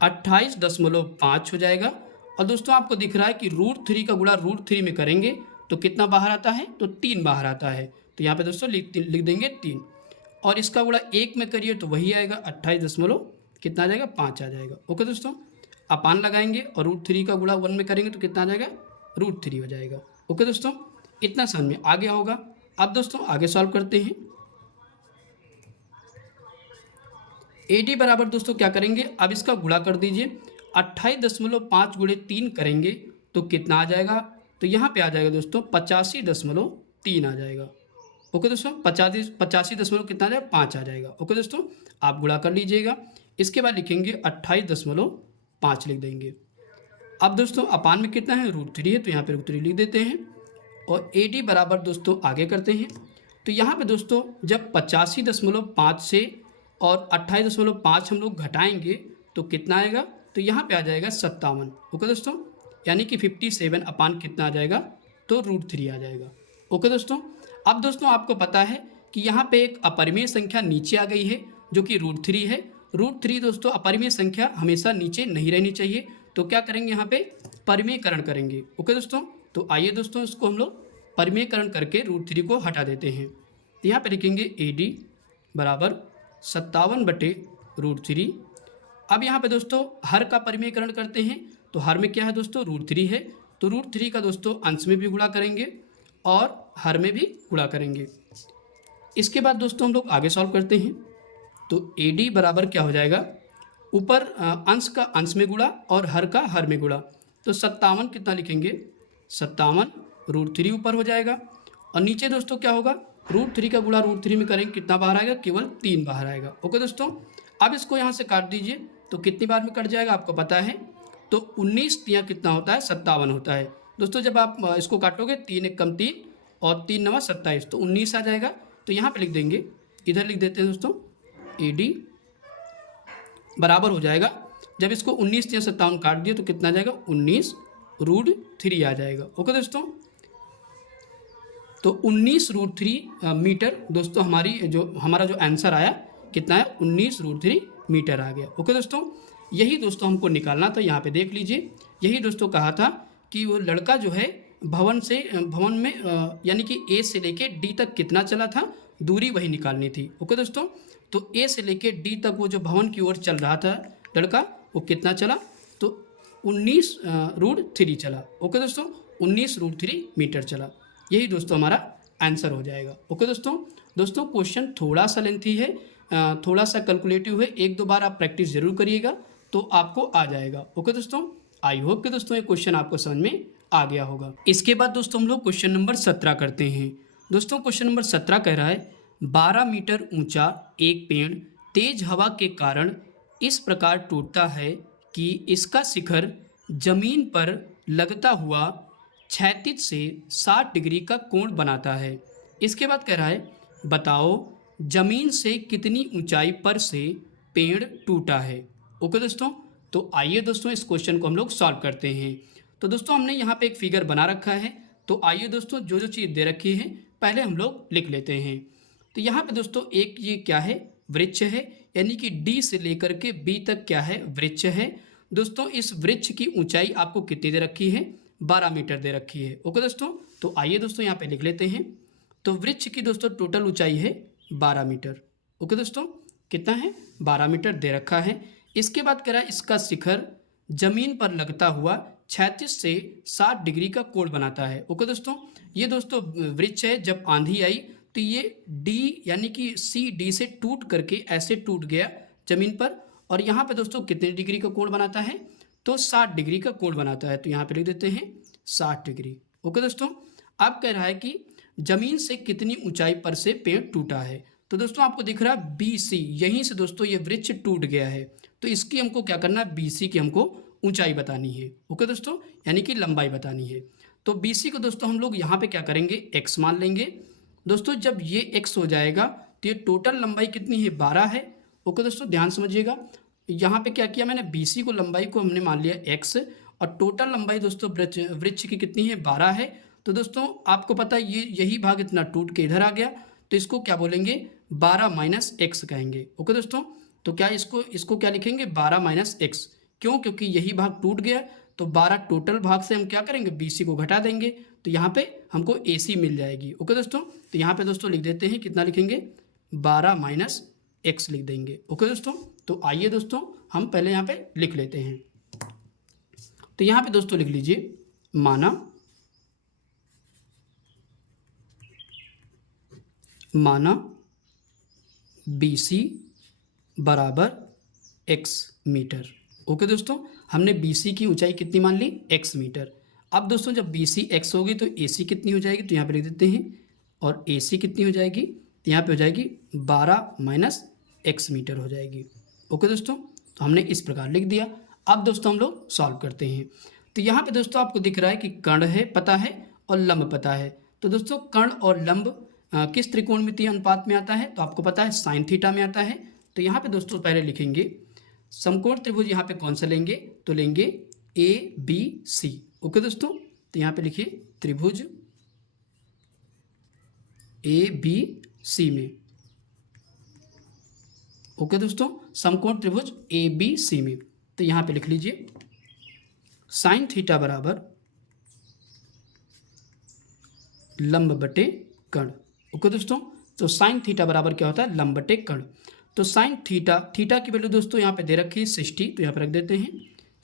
28.5 हो जाएगा। और दोस्तों आपको दिख रहा है कि √3 का गुणा √3 में करेंगे तो कितना बाहर आता है? तो 3 बाहर आता है। तो यहाँ पे दोस्तों लिख देंगे 3 और इसका गुणा 1 में करिए तो वही आएगा 28 कितना आ जाएगा? 5 आ जाएगा। ओके दोस्तों, अपान लगाएंगे और √3 का गुणा 1 में करेंगे तो कितना आ जाएगा? √3 हो जाएगा। ओके दोस्तों, इतना समझ में आ गया होगा। अब दोस्तों आगे सॉल्व करते हैं। ए डी बराबर दोस्तों क्या करेंगे? अब इसका गुणा कर दीजिए। 28.5 गुणे 3 करेंगे तो कितना आ जाएगा? तो यहाँ पे आ जाएगा दोस्तों 85.3 आ जाएगा। ओके दोस्तों, 85 कितना आ जाएगा? 5 आ जाएगा। ओके दोस्तों, आप गुणा कर लीजिएगा। इसके बाद लिखेंगे 28.5 लिख देंगे। अब दोस्तों अपान में कितना है? √3 है, तो यहाँ पे √3 लिख देते हैं और ए डी बराबर दोस्तों आगे करते हैं। तो यहाँ पे दोस्तों जब 85.5 से और 28.5 हम लोग घटाएंगे तो कितना आएगा? तो यहाँ पे आ जाएगा 57। ओके दोस्तों, यानी कि 57 अपान कितना आ जाएगा? तो √3 आ जाएगा। ओके दोस्तों, अब दोस्तों आपको पता है कि यहाँ पे एक अपरिमेय संख्या नीचे आ गई है जो कि √3 है। √3 दोस्तों अपरिमेय संख्या हमेशा नीचे नहीं रहनी चाहिए, तो क्या करेंगे? यहाँ पे परिमेयकरण करेंगे। ओके दोस्तों, तो आइए दोस्तों इसको हम लोग परिमेयकरण करके √3 को हटा देते हैं। तो यहाँ पे लिखेंगे ए डी बराबर 57 बटे √3। अब यहाँ पे दोस्तों हर का परिमेयकरण करते हैं, तो हर में क्या है दोस्तों? √3 है, तो √3 का दोस्तों अंश में भी गुणा करेंगे और हर में भी गुणा करेंगे। इसके बाद दोस्तों हम लोग आगे सॉल्व करते हैं। तो ए डी बराबर क्या हो जाएगा? ऊपर अंश का अंश में गुणा और हर का हर में गुणा, तो 57 कितना लिखेंगे? 57 √3 ऊपर हो जाएगा और नीचे दोस्तों क्या होगा, √3 का गुणा √3 में करेंगे कितना बाहर आएगा, केवल 3 बाहर आएगा। ओके दोस्तों, अब इसको यहाँ से काट दीजिए तो कितनी बार में कट जाएगा आपको पता है, तो 19 तिया कितना होता है, 57 होता है। दोस्तों जब आप इसको काटोगे 3 एक कम 3 और 3 नवा 27, तो 19 आ जाएगा। तो यहाँ पे लिख देंगे, इधर लिख देते हैं दोस्तों, AD बराबर हो जाएगा, जब इसको 19 या 57 काट दिया तो कितना आ जाएगा, 19√3 आ जाएगा। ओके दोस्तों, तो 19√3 मीटर दोस्तों हमारा जो आंसर आया कितना है, 19√3 मीटर आ गया। ओके दोस्तों, यही दोस्तों हमको निकालना था। यहाँ पे देख लीजिए, यही दोस्तों कहा था कि वो लड़का जो है भवन में यानी कि A से लेके D तक कितना चला था, दूरी वही निकालनी थी। ओके दोस्तों, तो A से लेके D तक वो जो भवन की ओर चल रहा था लड़का, वो कितना चला, तो 19√3 चला। ओके दोस्तों, 19√3 मीटर चला। यही दोस्तों हमारा आंसर हो जाएगा। ओके दोस्तों क्वेश्चन थोड़ा सा लेंथी है, थोड़ा सा कैलकुलेटिव है, एक दो बार आप प्रैक्टिस जरूर करिएगा तो आपको आ जाएगा। ओके दोस्तों, आई होप कि दोस्तों ये क्वेश्चन आपको समझ में आ गया होगा। इसके बाद दोस्तों हम लोग क्वेश्चन नंबर 17 करते हैं। दोस्तों क्वेश्चन नंबर 17 कह रहा है, 12 मीटर ऊंचा एक पेड़ तेज हवा के कारण इस प्रकार टूटता है कि इसका शिखर जमीन पर लगता हुआ क्षैतिज से 60 डिग्री का कोण बनाता है। इसके बाद कह रहा है, बताओ जमीन से कितनी ऊंचाई पर से पेड़ टूटा है। ओके दोस्तों, तो आइए दोस्तों इस क्वेश्चन को हम लोग सॉल्व करते हैं। तो दोस्तों हमने यहाँ पे एक फिगर बना रखा है, तो आइए दोस्तों जो जो चीज़ दे रखी है पहले हम लोग लिख लेते हैं। तो यहाँ पे दोस्तों एक ये क्या है, वृक्ष है, यानी कि D से लेकर के B तक क्या है, वृक्ष है। दोस्तों इस वृक्ष की ऊंचाई आपको कितनी दे रखी है, 12 मीटर दे रखी है। ओके दोस्तों, तो आइए दोस्तों यहाँ पे लिख लेते हैं। तो वृक्ष की दोस्तों टोटल ऊंचाई है 12 मीटर। ओके दोस्तों, कितना है, 12 मीटर दे रखा है। इसके बाद कह रहा है इसका शिखर जमीन पर लगता हुआ 36 से 60 डिग्री का कोण बनाता है। ओके दोस्तों, ये दोस्तों वृक्ष है, जब आंधी आई तो ये D यानी कि CD से टूट करके ऐसे टूट गया जमीन पर, और यहाँ पे दोस्तों कितने डिग्री का कोण बनाता है, तो 60 डिग्री का कोण बनाता है। तो यहाँ पे लिख देते हैं 60 डिग्री। ओके दोस्तों, अब कह रहा है कि जमीन से कितनी ऊंचाई पर से पेड़ टूटा है। तो दोस्तों आपको दिख रहा है BC, यहीं से दोस्तों ये वृक्ष टूट गया है, तो इसकी हमको क्या करना है, BC की हमको ऊंचाई बतानी है। ओके दोस्तों, यानी कि लंबाई बतानी है। तो BC को दोस्तों हम लोग यहाँ पे क्या करेंगे, x मान लेंगे। दोस्तों जब ये x हो जाएगा तो ये टोटल लंबाई कितनी है, 12 है। ओके दोस्तों, ध्यान समझिएगा, यहाँ पे क्या किया मैंने, BC को लंबाई को हमने मान लिया x, और टोटल लंबाई दोस्तों वृक्ष की कितनी है, 12 है। तो दोस्तों आपको पता है ये यही भाग इतना टूट के इधर आ गया, तो इसको क्या बोलेंगे, 12 माइनस x कहेंगे। ओके दोस्तों, तो क्या इसको क्या लिखेंगे, 12 माइनस x। क्यों, क्योंकि यही भाग टूट गया, तो 12 टोटल भाग से हम क्या करेंगे, BC को घटा देंगे, तो यहाँ पे हमको AC मिल जाएगी। ओके दोस्तों, तो यहाँ पे दोस्तों लिख देते हैं, कितना लिखेंगे, 12 माइनस x लिख देंगे। ओके दोस्तों, तो आइए दोस्तों हम पहले यहाँ पे लिख लेते हैं। तो यहाँ पे दोस्तों लिख लीजिए, माना BC बराबर x मीटर। ओके दोस्तों, हमने BC की ऊंचाई कितनी मान ली, x मीटर। अब दोस्तों जब BC x होगी तो AC कितनी हो जाएगी, तो यहाँ पे लिख देते हैं, और AC कितनी हो जाएगी, तो यहाँ पे हो जाएगी 12 माइनस x मीटर हो जाएगी। ओके दोस्तों, तो हमने इस प्रकार लिख दिया। अब दोस्तों हम लोग सॉल्व करते हैं। तो यहाँ पे दोस्तों आपको दिख रहा है कि कर्ण है पता है और लंब पता है। तो दोस्तों कर्ण और लंब किस त्रिकोणमितीय अनुपात में आता है, तो आपको पता है साइन थीटा में आता है। तो यहाँ पे दोस्तों पहले लिखेंगे समकोण त्रिभुज, यहाँ पे कौन सा लेंगे, तो लेंगे ABC। ओके दोस्तों, तो यहाँ पे लिखिए त्रिभुज ABC में। ओके दोस्तों, समकोण त्रिभुज ABC में, तो यहाँ पे लिख लीजिए साइन थीटा बराबर लंब बटे कर्ण। ओके दोस्तों, तो साइन थीटा बराबर क्या होता है, लंब बटे कर्ण। तो साइन थीटा की वैल्यू दोस्तों यहाँ पे दे रखी है 60, तो यहाँ पे रख देते हैं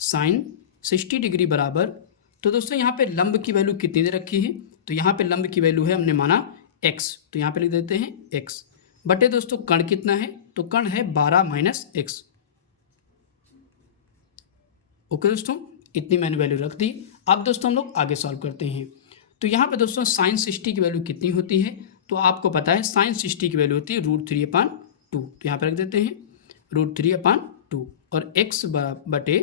साइन 60 डिग्री बराबर, तो दोस्तों यहाँ पे लंब की वैल्यू कितनी दे रखी है, तो यहाँ पे लंब की वैल्यू है हमने माना x, तो यहाँ पे लिख देते हैं x बटे दोस्तों कर्ण कितना है, तो कर्ण है 12 माइनस x। ओके दोस्तों, इतनी मैंने वैल्यू रख दी। अब दोस्तों हम लोग आगे सॉल्व करते हैं। तो यहाँ पे दोस्तों साइन 60 की वैल्यू कितनी होती है, तो आपको पता है साइन 60 की वैल्यू होती है √3/2। तो यहाँ पे रख देते हैं √3/2 और x बटे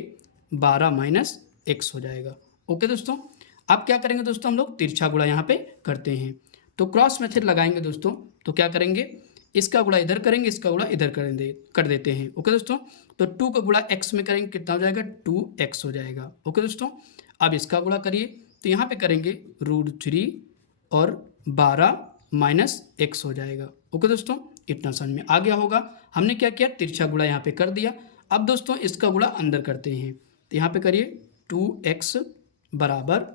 12 माइनस एक्स हो जाएगा। ओके दोस्तों, अब क्या करेंगे दोस्तों, हम लोग तिरछा गुणा यहाँ पे करते हैं। तो क्रॉस मेथड लगाएंगे दोस्तों, तो क्या करेंगे, इसका गुणा इधर करेंगे, इसका गुणा इधर कर देते हैं। ओके दोस्तों, तो 2 का गुणा x में करेंगे कितना हो जाएगा, 2x हो जाएगा। ओके दोस्तों, अब इसका गुणा करिए, तो यहाँ पे करेंगे √3 और 12 माइनस एक्स हो जाएगा। ओके दोस्तों, इतना समझ में आ गया होगा। हमने क्या किया, तिरछा गुणा यहाँ पे कर दिया। अब दोस्तों इसका गुणा अंदर करते हैं, तो यहाँ पे करिए 2x बराबर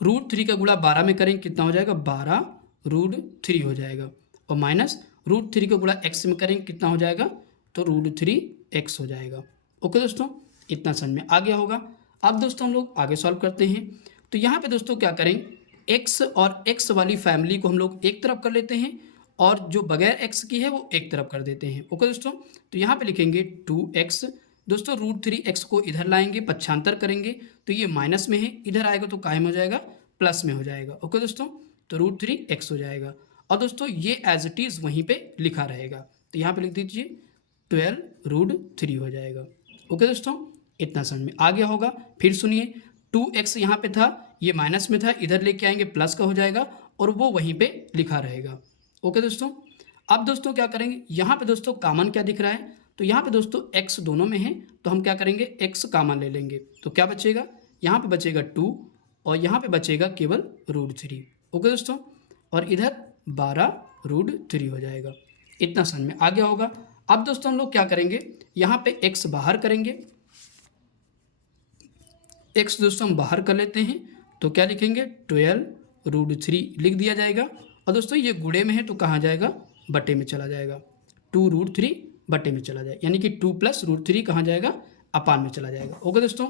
√3 का गुणा 12 में करेंगे कितना हो जाएगा, 12√3 हो जाएगा, और माइनस √3 का गुणा x में करेंगे कितना हो जाएगा, तो √3x हो जाएगा। ओके दोस्तों, इतना समझ में आ गया होगा। अब दोस्तों हम लोग आगे सॉल्व करते हैं। तो यहाँ पे दोस्तों क्या करेंगे, x और x वाली फैमिली को हम लोग एक तरफ कर लेते हैं और जो बगैर x की है वो एक तरफ कर देते हैं। ओके दोस्तों, तो यहाँ पे लिखेंगे 2x, दोस्तों √3x को इधर लाएंगे, पक्षांतर करेंगे तो ये माइनस में है, इधर आएगा तो कायम हो जाएगा, प्लस में हो जाएगा। ओके दोस्तों, तो √3x हो जाएगा, और दोस्तों ये एज इट इज़ वहीं पे लिखा रहेगा, तो यहाँ पे लिख दीजिए 12√3 हो जाएगा। ओके दोस्तों, इतना समझ में आ गया होगा। फिर सुनिए, 2x यहाँ पे था, ये माइनस में था, इधर लेके आएंगे प्लस का हो जाएगा, और वो वहीं पे लिखा रहेगा। ओके दोस्तों, अब दोस्तों क्या करेंगे, यहाँ पे दोस्तों कॉमन क्या दिख रहा है, तो यहाँ पे दोस्तों x दोनों में है, तो हम क्या करेंगे, x कॉमन ले लेंगे, तो क्या बचेगा, यहाँ पे बचेगा 2 और यहाँ पे बचेगा केवल √3। ओके दोस्तों, और इधर 12√3 हो जाएगा। इतना समझ में आ गया होगा। अब दोस्तों हम लोग क्या करेंगे, यहाँ पे x बाहर करेंगे, x दोस्तों हम बाहर कर लेते हैं, तो क्या लिखेंगे 12√3 लिख दिया जाएगा, और दोस्तों ये गुणे में है तो कहाँ जाएगा, बटे में चला जाएगा, 2√3 बटे में चला जाएगा, यानी कि 2 + √3 कहाँ जाएगा, अपान में चला जाएगा। ओके दोस्तों,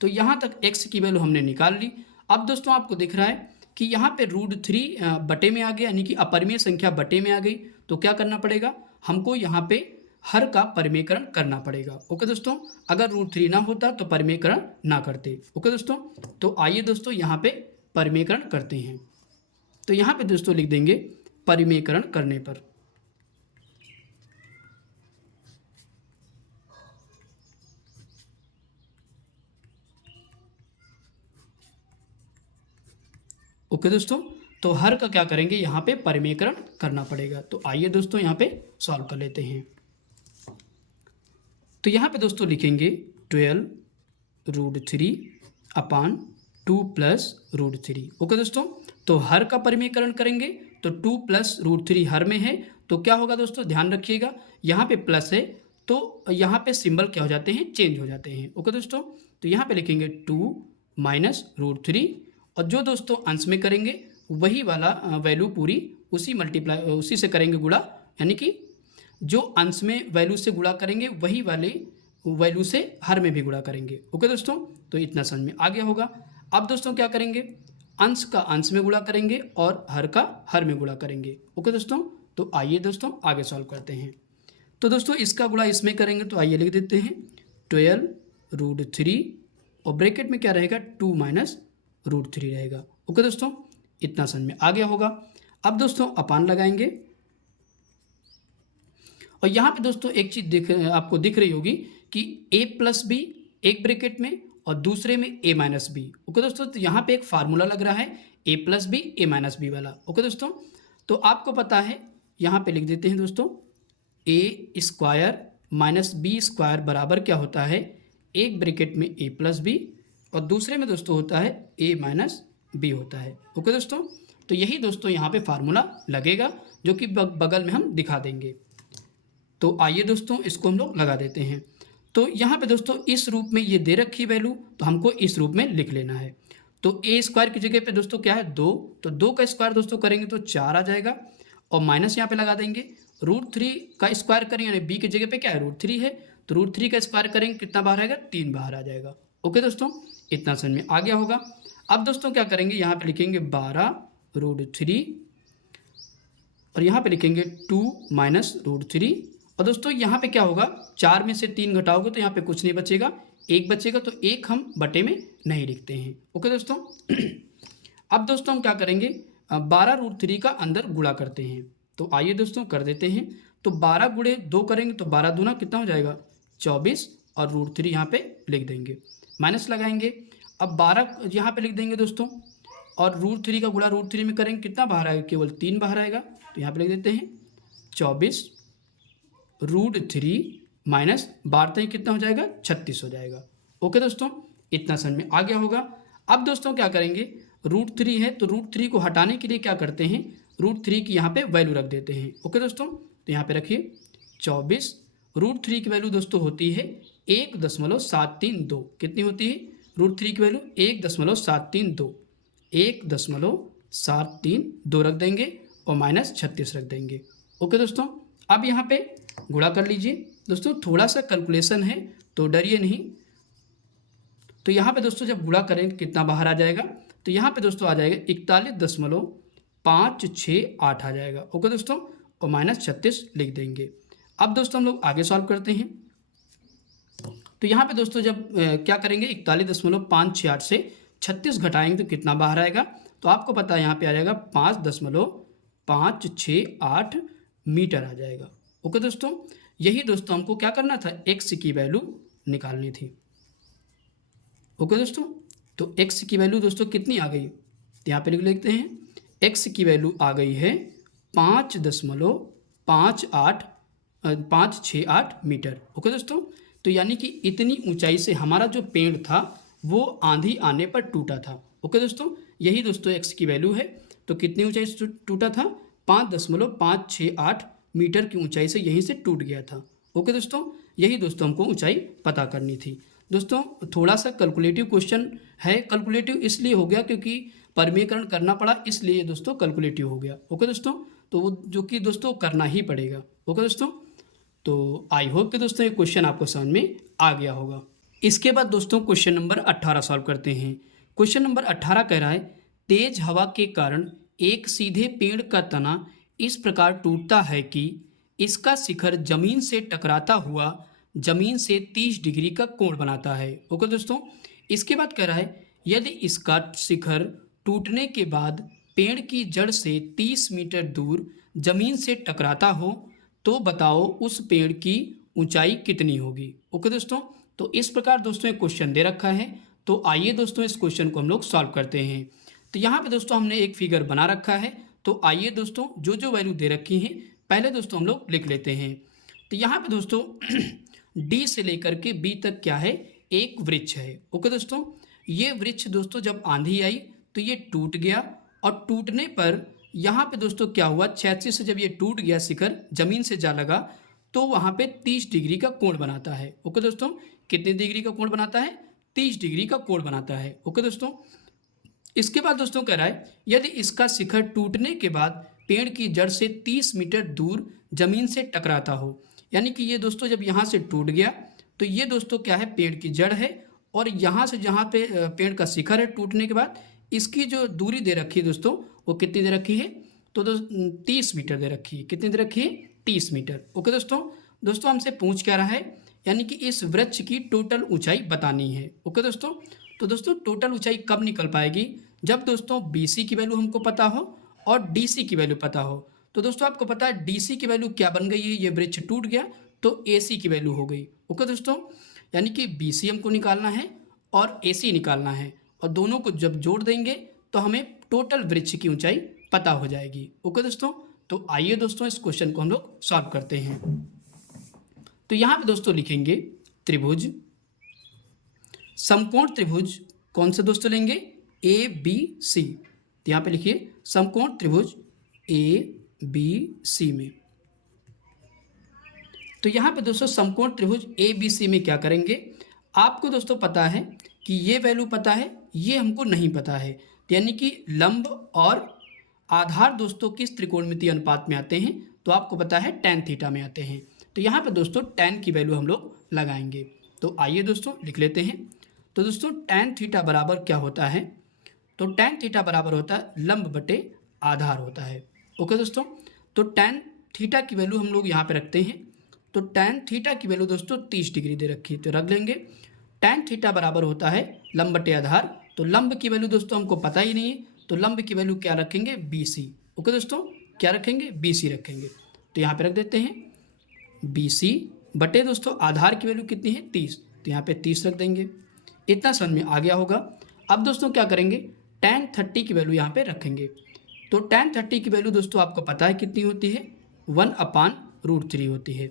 तो यहाँ तक x की वैल्यू हमने निकाल ली। अब दोस्तों आपको दिख रहा है कि यहाँ पे √3 बटे में आ गया, यानी कि अपरिमेय संख्या बटे में आ गई, तो क्या करना पड़ेगा, हमको यहाँ पे हर का परिमेयकरण करना पड़ेगा। ओके दोस्तों, अगर √3 ना होता तो परिमेयकरण ना करते। ओके दोस्तों, तो आइए दोस्तों यहाँ पे परिमेयकरण करते हैं। तो यहाँ पे दोस्तों लिख देंगे परिमेयकरण करने पर, ओके दोस्तों, तो हर का क्या करेंगे, यहाँ पे परिमेयकरण करना पड़ेगा। तो आइए दोस्तों यहाँ पे सॉल्व कर लेते हैं। तो यहाँ पे दोस्तों लिखेंगे 12√3 अपान 2 + √3। ओके दोस्तों, तो हर का परिमेयकरण करेंगे तो 2 + √3 हर में है, तो क्या होगा दोस्तों, ध्यान रखिएगा, यहाँ पे प्लस है तो यहाँ पे सिंबल क्या हो जाते हैं, चेंज हो जाते हैं। ओके दोस्तों, तो यहाँ पे लिखेंगे 2 - √3, और जो दोस्तों अंश में करेंगे वही वाला वैल्यू पूरी उसी से करेंगे गुणा, यानी कि जो अंश में वैल्यू से गुणा करेंगे वही वाले वैल्यू से हर में भी गुणा करेंगे। ओके दोस्तों, तो इतना समझ में आ गया होगा। अब दोस्तों क्या करेंगे, अंश का अंश में गुणा करेंगे और हर का हर में गुणा करेंगे। ओके दोस्तों, तो आइए दोस्तों आगे सॉल्व करते हैं। तो दोस्तों इसका गुणा इसमें करेंगे, तो आइए लिख देते हैं 12√3 और ब्रैकेट में क्या रहेगा, 2 - √3 रहेगा। ओके दोस्तों, इतना समझ में आ गया होगा। अब दोस्तों अपान लगाएंगे, और यहाँ पे दोस्तों एक चीज़ आपको दिख रही होगी कि a + b एक ब्रैकेट में और दूसरे में a - b। ओके दोस्तों, तो यहाँ पे एक फार्मूला लग रहा है a + b a - b वाला। ओके दोस्तों, तो आपको पता है, यहाँ पे लिख देते हैं दोस्तों a² - b² बराबर क्या होता है, एक ब्रैकेट में a + b और दूसरे में दोस्तों होता है a - b होता है। ओके दोस्तों, तो यही दोस्तों यहाँ पे फार्मूला लगेगा, जो कि बगल में हम दिखा देंगे। तो आइए दोस्तों इसको हम लोग लगा देते हैं। तो यहाँ पे दोस्तों इस रूप में ये दे रखी वैल्यू, तो हमको इस रूप में लिख लेना है। तो a² की जगह पे दोस्तों क्या है, 2, तो 2 का स्क्वायर दोस्तों करेंगे तो 4 आ जाएगा, और माइनस यहाँ पे लगा देंगे, √3 का स्क्वायर करेंगे, यानी b की जगह पे क्या है, √3 है, तो √3 का स्क्वायर करेंगे कितना बाहर आएगा, 3 बाहर आ जाएगा। ओके दोस्तों, इतना समझ में आ गया होगा। अब दोस्तों क्या करेंगे, यहाँ पे लिखेंगे 12√3 और यहाँ पे लिखेंगे 2 - √3, और दोस्तों यहाँ पे क्या होगा, 4 में से 3 घटाओगे तो यहाँ पे कुछ नहीं बचेगा, 1 बचेगा, तो 1 हम बटे में नहीं लिखते हैं। ओके दोस्तों, अब दोस्तों हम क्या करेंगे, 12√3 का अंदर गुणा करते हैं। तो आइए दोस्तों कर देते हैं। तो 12 गुणे 2 करेंगे तो 12 दूना कितना हो जाएगा 24, और √3 यहाँ पे लिख देंगे, माइनस लगाएंगे। अब 12 यहाँ पे लिख देंगे दोस्तों, और √3 का गुणा √3 में करेंगे कितना बाहर आएगा, केवल 3 बाहर आएगा। तो यहाँ पे लिख देते हैं 24 √3 माइनस 12 कितना हो जाएगा 36 हो जाएगा। ओके दोस्तों, इतना समझ में आ गया होगा। अब दोस्तों क्या करेंगे, √3 है तो √3 को हटाने के लिए क्या करते हैं, √3 की यहाँ पे वैल्यू रख देते हैं। ओके दोस्तों, तो यहाँ पे रखिए 24, √3 की वैल्यू दोस्तों होती है 1.732। कितनी होती है √3 की वैल्यू 1.732, 1.732 रख देंगे और माइनस 36 रख देंगे। ओके दोस्तों, अब यहाँ पे गुणा कर लीजिए। दोस्तों थोड़ा सा कैलकुलेशन है तो डरिए नहीं। तो यहाँ पे दोस्तों जब गुणा करेंगे कितना बाहर आ जाएगा, तो यहाँ पे दोस्तों आ जाएगा 41.568 आ जाएगा। ओके दोस्तों, और माइनस 36 लिख देंगे। अब दोस्तों हम लोग आगे सॉल्व करते हैं। तो यहाँ पे दोस्तों जब क्या करेंगे 41.568 से 36 घटाएंगे तो कितना बाहर आएगा, तो आपको पता है यहाँ पे आ जाएगा 5.568 मीटर आ जाएगा। ओके दोस्तों, यही दोस्तों हमको क्या करना था, एक्स की वैल्यू निकालनी थी। ओके दोस्तों, तो एक्स की वैल्यू दोस्तों कितनी आ गई, तो यहाँ पे लिख लेते हैं एक्स की वैल्यू आ गई है 5.568 मीटर। ओके दोस्तों, तो यानी कि इतनी ऊंचाई से हमारा जो पेड़ था वो आंधी आने पर टूटा था। ओके दोस्तों, यही दोस्तों एक्स की वैल्यू है। तो कितनी ऊंचाई से टूटा था, 5.568 मीटर की ऊंचाई से यहीं से टूट गया था। ओके दोस्तों, यही दोस्तों हमको ऊंचाई पता करनी थी। दोस्तों थोड़ा सा कैलकुलेटिव क्वेश्चन है, कैलकुलेटिव इसलिए हो गया क्योंकि परिमेयकरण करना पड़ा, इसलिए दोस्तों कैलकुलेटिव हो गया। ओके दोस्तों, तो वो जो कि दोस्तों करना ही पड़ेगा। ओके दोस्तों, तो आई होप कि दोस्तों ये क्वेश्चन आपको समझ में आ गया होगा। इसके बाद दोस्तों क्वेश्चन नंबर 18 सॉल्व करते हैं। क्वेश्चन नंबर 18 कह रहा है, तेज हवा के कारण एक सीधे पेड़ का तना इस प्रकार टूटता है कि इसका शिखर जमीन से टकराता हुआ जमीन से 30 डिग्री का कोण बनाता है। ओके दोस्तों, इसके बाद कह रहा है, यदि इसका शिखर टूटने के बाद पेड़ की जड़ से 30 मीटर दूर जमीन से टकराता हो तो बताओ उस पेड़ की ऊंचाई कितनी होगी। ओके दोस्तों, तो इस प्रकार दोस्तों एक क्वेश्चन दे रखा है। तो आइए दोस्तों इस क्वेश्चन को हम लोग सॉल्व करते हैं। तो यहाँ पे दोस्तों हमने एक फिगर बना रखा है। तो आइए दोस्तों जो जो वैल्यू दे रखी हैं पहले दोस्तों हम लोग लिख लेते हैं। तो यहाँ पे दोस्तों डी से लेकर के बी तक क्या है, एक वृक्ष है। ओके दोस्तों, ये वृक्ष दोस्तों जब आंधी आई तो ये टूट गया, और टूटने पर यहाँ पे दोस्तों क्या हुआ, क्षैतिज से जब ये टूट गया, शिखर जमीन से जा लगा, तो वहाँ पे 30 डिग्री का कोण बनाता है। ओके दोस्तों, कितने डिग्री का कोण बनाता है, 30 डिग्री का कोण बनाता है। ओके दोस्तों, इसके बाद दोस्तों कह रहा है, यदि इसका शिखर टूटने के बाद पेड़ की जड़ से 30 मीटर दूर जमीन से टकराता हो, यानी कि ये दोस्तों जब यहाँ से टूट गया तो ये दोस्तों क्या है, पेड़ की जड़ है, और यहाँ से जहाँ पे पेड़ का शिखर है टूटने के बाद, इसकी जो दूरी दे रखी है दोस्तों वो कितनी दे रखी है, तो 30 मीटर दे रखी है। कितनी दे रखी है, 30 मीटर। ओके दोस्तों, दोस्तों हमसे पूछ क्या रहा है, यानी कि इस वृक्ष की टोटल ऊंचाई बतानी है। ओके दोस्तों, तो दोस्तों टोटल ऊंचाई कब निकल पाएगी, जब दोस्तों BC की वैल्यू हमको पता हो और DC की वैल्यू पता हो। तो दोस्तों आपको पता है DC की वैल्यू क्या बन गई है, ये वृक्ष टूट गया तो AC की वैल्यू हो गई। ओके दोस्तों, यानी कि BC हमको निकालना है और AC निकालना है, और दोनों को जब जोड़ देंगे तो हमें टोटल वृक्ष की ऊंचाई पता हो जाएगी। ओके दोस्तों, तो आइए दोस्तों इस क्वेश्चन को हम लोग सॉल्व करते हैं। तो यहाँ पे दोस्तों लिखेंगे त्रिभुज, समकोण त्रिभुज कौन से दोस्तों लेंगे, ABC। तो यहाँ पे लिखिए समकोण त्रिभुज ABC में। तो यहाँ पे दोस्तों समकोण त्रिभुज ABC में क्या करेंगे, आपको दोस्तों पता है कि ये वैल्यू पता है, ये हमको नहीं पता है, यानी कि लंब और आधार दोस्तों किस त्रिकोणमितीय अनुपात में आते हैं, तो आपको पता है tan थीटा में आते हैं। तो यहाँ पे दोस्तों tan की वैल्यू हम लोग लगाएंगे। तो आइए दोस्तों लिख लेते हैं। तो दोस्तों tan थीटा बराबर क्या होता है, तो tan थीटा बराबर होता है लंब बटे आधार होता है। ओके दोस्तों, तो tan थीटा की वैल्यू हम लोग यहाँ पे रखते हैं। तो tan थीटा की वैल्यू दोस्तों 30 डिग्री दे रखी है, तो रख लेंगे। tan थीटा बराबर होता है लंब बटे आधार, तो लंब की वैल्यू दोस्तों हमको पता ही नहीं है, तो लंब की वैल्यू क्या रखेंगे, BC। ओके दोस्तों, क्या रखेंगे, BC रखेंगे। तो यहाँ पे रख देते हैं BC बटे दोस्तों आधार की वैल्यू कितनी है, 30, तो यहाँ पे 30 रख देंगे। इतना समझ में आ गया होगा। अब दोस्तों क्या करेंगे, tan 30 की वैल्यू यहाँ पे रखेंगे। तो tan 30 की वैल्यू दोस्तों आपको पता है कितनी होती है, 1/√3 होती है।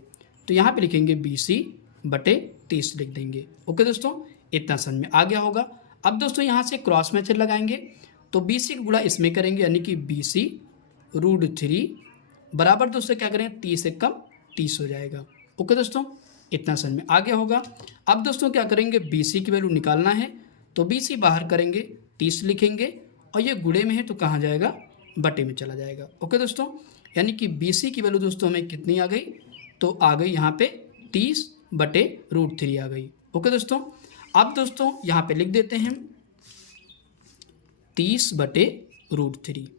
तो यहाँ पे लिखेंगे BC बटे 30 लिख देंगे। ओके दोस्तों, इतना समझ में आ गया होगा। अब दोस्तों यहाँ से क्रॉस मेथड लगाएंगे, तो BC का गुणा इसमें करेंगे, यानी कि BC√3 बराबर दोस्तों क्या करेंगे, 30 से कम 30 हो जाएगा। ओके दोस्तों, इतना समझ में आ गया होगा। अब दोस्तों क्या करेंगे, BC की वैल्यू निकालना है, तो BC बाहर करेंगे, 30 लिखेंगे, और ये गुणे में है तो कहाँ जाएगा, बटे में चला जाएगा। ओके दोस्तों, यानी कि BC की वैल्यू दोस्तों हमें कितनी आ गई, तो आ गई यहाँ पे 30/√3 आ गई। ओके दोस्तों, अब दोस्तों यहाँ पे लिख देते हैं 30/√3।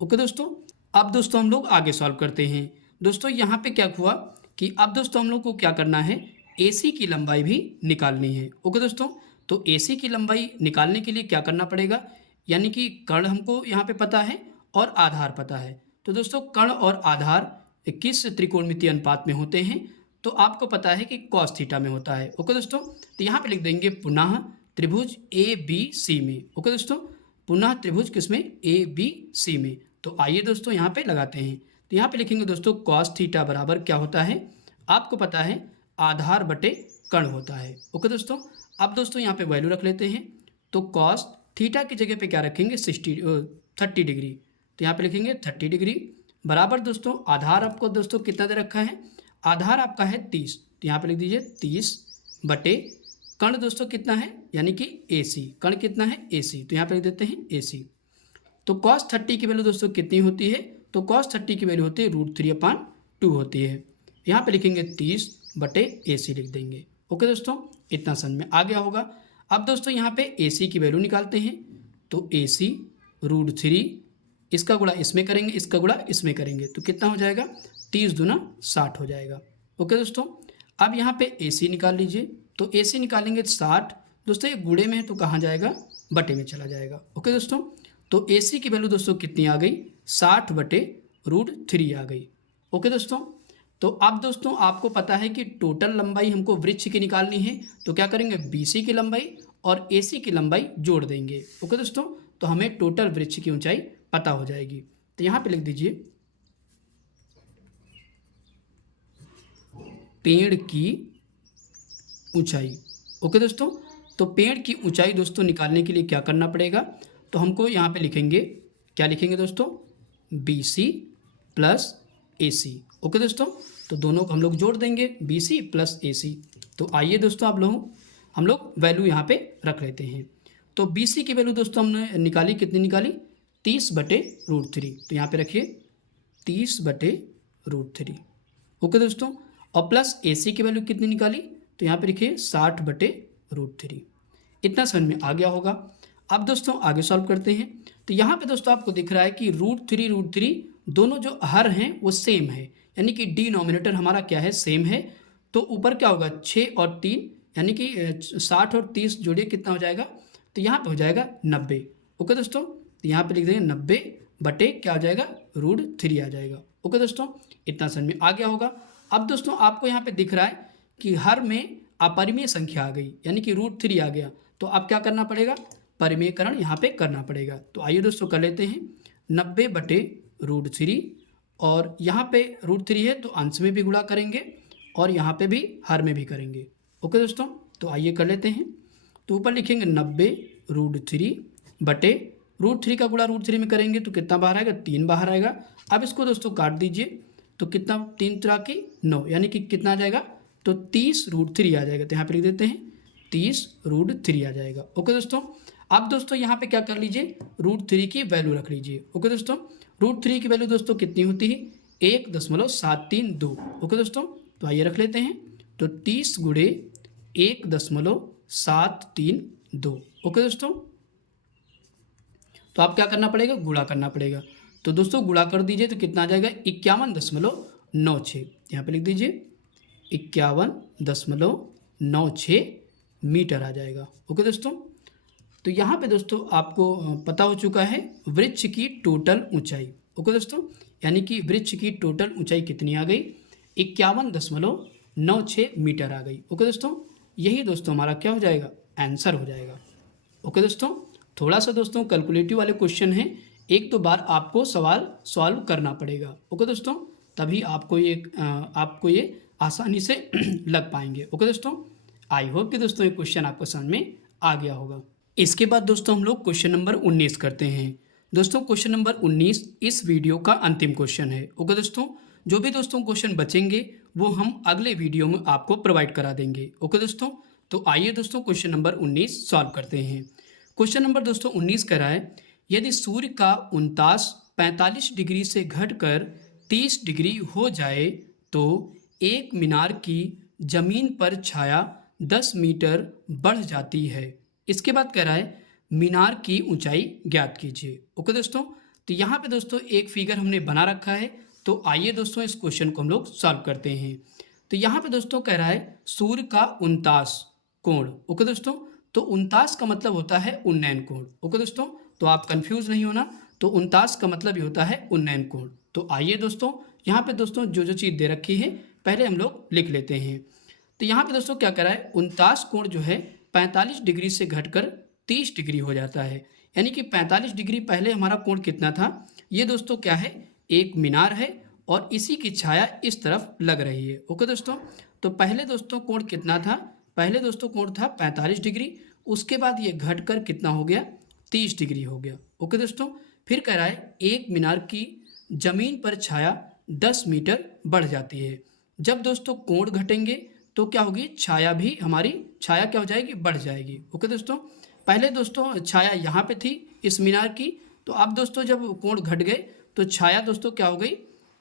ओके दोस्तों, अब दोस्तों हम लोग आगे सॉल्व करते हैं। दोस्तों यहाँ पे क्या हुआ कि अब दोस्तों हम लोग को क्या करना है, AC की लंबाई भी निकालनी है। ओके दोस्तों, तो AC की लंबाई निकालने के लिए क्या करना पड़ेगा, यानी कि कर्ण हमको यहाँ पे पता है और आधार पता है। तो दोस्तों कर्ण और आधार किस त्रिकोणमितीय अनुपात में होते हैं, तो आपको पता है कि cos थीटा में होता है। ओके दोस्तों, तो यहाँ पे लिख देंगे पुनः त्रिभुज ABC में। ओके दोस्तों, पुनः त्रिभुज किसमें, ABC में। तो आइए दोस्तों यहाँ पे लगाते हैं। तो यहाँ पे लिखेंगे दोस्तों cos थीटा बराबर क्या होता है, आपको पता है आधार बटे कर्ण होता है। ओके दोस्तों, अब दोस्तों यहाँ पे वैल्यू रख लेते हैं, तो cos थीटा की जगह पे क्या रखेंगे, 30 डिग्री। तो यहाँ पे लिखेंगे 30 डिग्री बराबर दोस्तों आधार आपको दोस्तों कितना दे रखा है, आधार आपका है 30, तो यहाँ पे लिख दीजिए 30 बटे कर्ण दोस्तों कितना है, यानी कि AC, कर्ण कितना है AC, तो यहाँ पे लिख देते हैं AC। तो cos 30 की वैल्यू दोस्तों कितनी होती है, तो cos 30 की वैल्यू होती है √3/2 होती है। यहाँ पे लिखेंगे 30 बटे AC लिख देंगे। ओके दोस्तों, इतना समझ में आ गया होगा। अब दोस्तों यहाँ पे AC की वैल्यू निकालते हैं, तो AC √3 इसका गुणा इसमें करेंगे, इसका गुणा इसमें करेंगे, तो कितना हो जाएगा, 30 दूना 60 हो जाएगा। ओके दोस्तों, अब यहाँ पे AC निकाल लीजिए, तो AC निकालेंगे 60, दोस्तों ये गुणे में है तो कहाँ जाएगा, बटे में चला जाएगा। ओके दोस्तों, तो AC की वैल्यू दोस्तों कितनी आ गई, 60/√3 आ गई। ओके दोस्तों, तो अब दोस्तों आपको पता है कि टोटल लंबाई हमको वृक्ष की निकालनी है, तो क्या करेंगे, BC की लंबाई और AC की लंबाई जोड़ देंगे। ओके दोस्तों, तो हमें टोटल वृक्ष की ऊंचाई पता हो जाएगी। तो यहाँ पे लिख दीजिए पेड़ की ऊंचाई। ओके दोस्तों, तो पेड़ की ऊंचाई दोस्तों निकालने के लिए क्या करना पड़ेगा, तो हमको यहाँ पे लिखेंगे, क्या लिखेंगे दोस्तों, BC प्लस AC। ओके दोस्तों, तो दोनों को हम लोग जोड़ देंगे, BC प्लस AC। तो आइए दोस्तों हम लोग वैल्यू यहाँ पे रख लेते हैं। तो BC की वैल्यू दोस्तों हमने निकाली, कितनी निकाली, 30/√3। तो यहाँ पे रखिए 30/√3। ओके दोस्तों, और प्लस AC की वैल्यू कितनी निकाली, तो यहाँ पे लिखिए 60/√3। इतना समझ में आ गया होगा। अब दोस्तों आगे सॉल्व करते हैं। तो यहाँ पे दोस्तों आपको दिख रहा है कि √3 दोनों जो हर हैं वो सेम है, यानी कि डिनोमिनेटर हमारा क्या है, सेम है। तो ऊपर क्या होगा, 6 और 3, यानी कि 60 और 30 जोड़िए कितना हो जाएगा, तो यहाँ पे हो जाएगा 90। ओके दोस्तों, तो यहाँ पे लिख देंगे 90 बटे क्या हो जाएगा, √3 आ जाएगा। ओके दोस्तों, इतना समझ में आ गया होगा। अब दोस्तों आपको यहाँ पे दिख रहा है कि हर में अपरिमेय संख्या आ गई, यानी कि √3 आ गया। तो अब क्या करना पड़ेगा, परिमेयकरण यहाँ पे करना पड़ेगा। तो आइए दोस्तों कर लेते हैं 90/√3, और यहाँ पे √3 है तो अंश में भी गुणा करेंगे और यहाँ पे भी हर में भी करेंगे। ओके दोस्तों, तो आइए कर लेते हैं। तो ऊपर लिखेंगे 90/√3 बटे √3 का गुणा √3 में करेंगे तो कितना बाहर आएगा, 3 बाहर आएगा। अब इसको दोस्तों काट दीजिए, तो कितना, 3 त्रिक की 9, यानी कि कितना आ जाएगा, तो 30√3 आ जाएगा। तो यहाँ पे लिख देते हैं 30√3 आ जाएगा। ओके दोस्तों, अब दोस्तों यहाँ पे क्या कर लीजिए, √3 की वैल्यू रख लीजिए। ओके दोस्तों, √3 की वैल्यू दोस्तों कितनी होती है, 1.732। ओके दोस्तों, तो आइए रख लेते हैं, तो 30 गुणे 1.732। ओके दोस्तों, तो आप क्या करना पड़ेगा, गुणा करना पड़ेगा। तो दोस्तों गुणा कर दीजिए तो कितना आ जाएगा, 51.96। यहाँ पे लिख दीजिए 51.96 मीटर आ जाएगा। ओके दोस्तों, तो यहाँ पे दोस्तों आपको पता हो चुका है वृक्ष की टोटल ऊंचाई। ओके दोस्तों, यानी कि वृक्ष की टोटल ऊंचाई कितनी आ गई? 51.96 मीटर आ गई। ओके दोस्तों, यही दोस्तों हमारा क्या हो जाएगा? आंसर हो जाएगा। ओके दोस्तों, थोड़ा सा दोस्तों कैलकुलेटिव वाले क्वेश्चन हैं, एक दो बार आपको सवाल सॉल्व करना पड़ेगा। ओके दोस्तों, तभी आपको ये आसानी से लग पाएंगे। ओके दोस्तों, आई होप कि दोस्तों ये क्वेश्चन आपको समझ में आ गया होगा। इसके बाद दोस्तों हम लोग क्वेश्चन नंबर 19 करते हैं। दोस्तों क्वेश्चन नंबर 19 इस वीडियो का अंतिम क्वेश्चन है। ओके दोस्तों, जो भी दोस्तों क्वेश्चन बचेंगे वो हम अगले वीडियो में आपको प्रोवाइड करा देंगे। ओके दोस्तों, तो आइए दोस्तों क्वेश्चन नंबर 19 सॉल्व करते हैं। क्वेश्चन नंबर दोस्तों 19 कह रहा है, यदि सूर्य का उनतास 45 डिग्री से घटकर 30 डिग्री हो जाए तो एक मीनार की जमीन पर छाया 10 मीटर बढ़ जाती है। इसके बाद कह रहा है मीनार की ऊंचाई ज्ञात कीजिए। ओके दोस्तों, तो यहाँ पे दोस्तों एक फिगर हमने बना रखा है, तो आइए दोस्तों इस क्वेश्चन को हम लोग सॉल्व करते हैं। तो यहाँ पे दोस्तों कह रहा है सूर्य का उनतास कोण। ओके दोस्तों, तो उनतास का मतलब होता है उन्नयन कोण। ओके दोस्तों, तो आप कंफ्यूज नहीं होना, तो उनतास का मतलब ये होता है उन्नयन कोण। तो आइए दोस्तों यहाँ पे दोस्तों जो जो चीज़ दे रखी है पहले हम लोग लिख लेते हैं। तो यहाँ पे दोस्तों क्या कह रहा है, उनतास कोण जो है 45 डिग्री से घटकर 30 डिग्री हो जाता है। यानी कि 45 डिग्री पहले हमारा कोण कितना था? ये दोस्तों क्या है, एक मीनार है और इसी की छाया इस तरफ लग रही है। ओके दोस्तों, तो पहले दोस्तों कोण कितना था? पहले दोस्तों कोण था 45 डिग्री, उसके बाद ये घटकर कितना हो गया? 30 डिग्री हो गया। ओके दोस्तों, फिर कह रहा है एक मीनार की जमीन पर छाया 10 मीटर बढ़ जाती है। जब दोस्तों कोण घटेंगे तो क्या होगी? छाया भी हमारी छाया क्या हो जाएगी? बढ़ जाएगी। ओके दोस्तों, पहले दोस्तों छाया यहाँ पे थी इस मीनार की, तो अब दोस्तों जब कोण घट गए तो छाया दोस्तों क्या हो गई?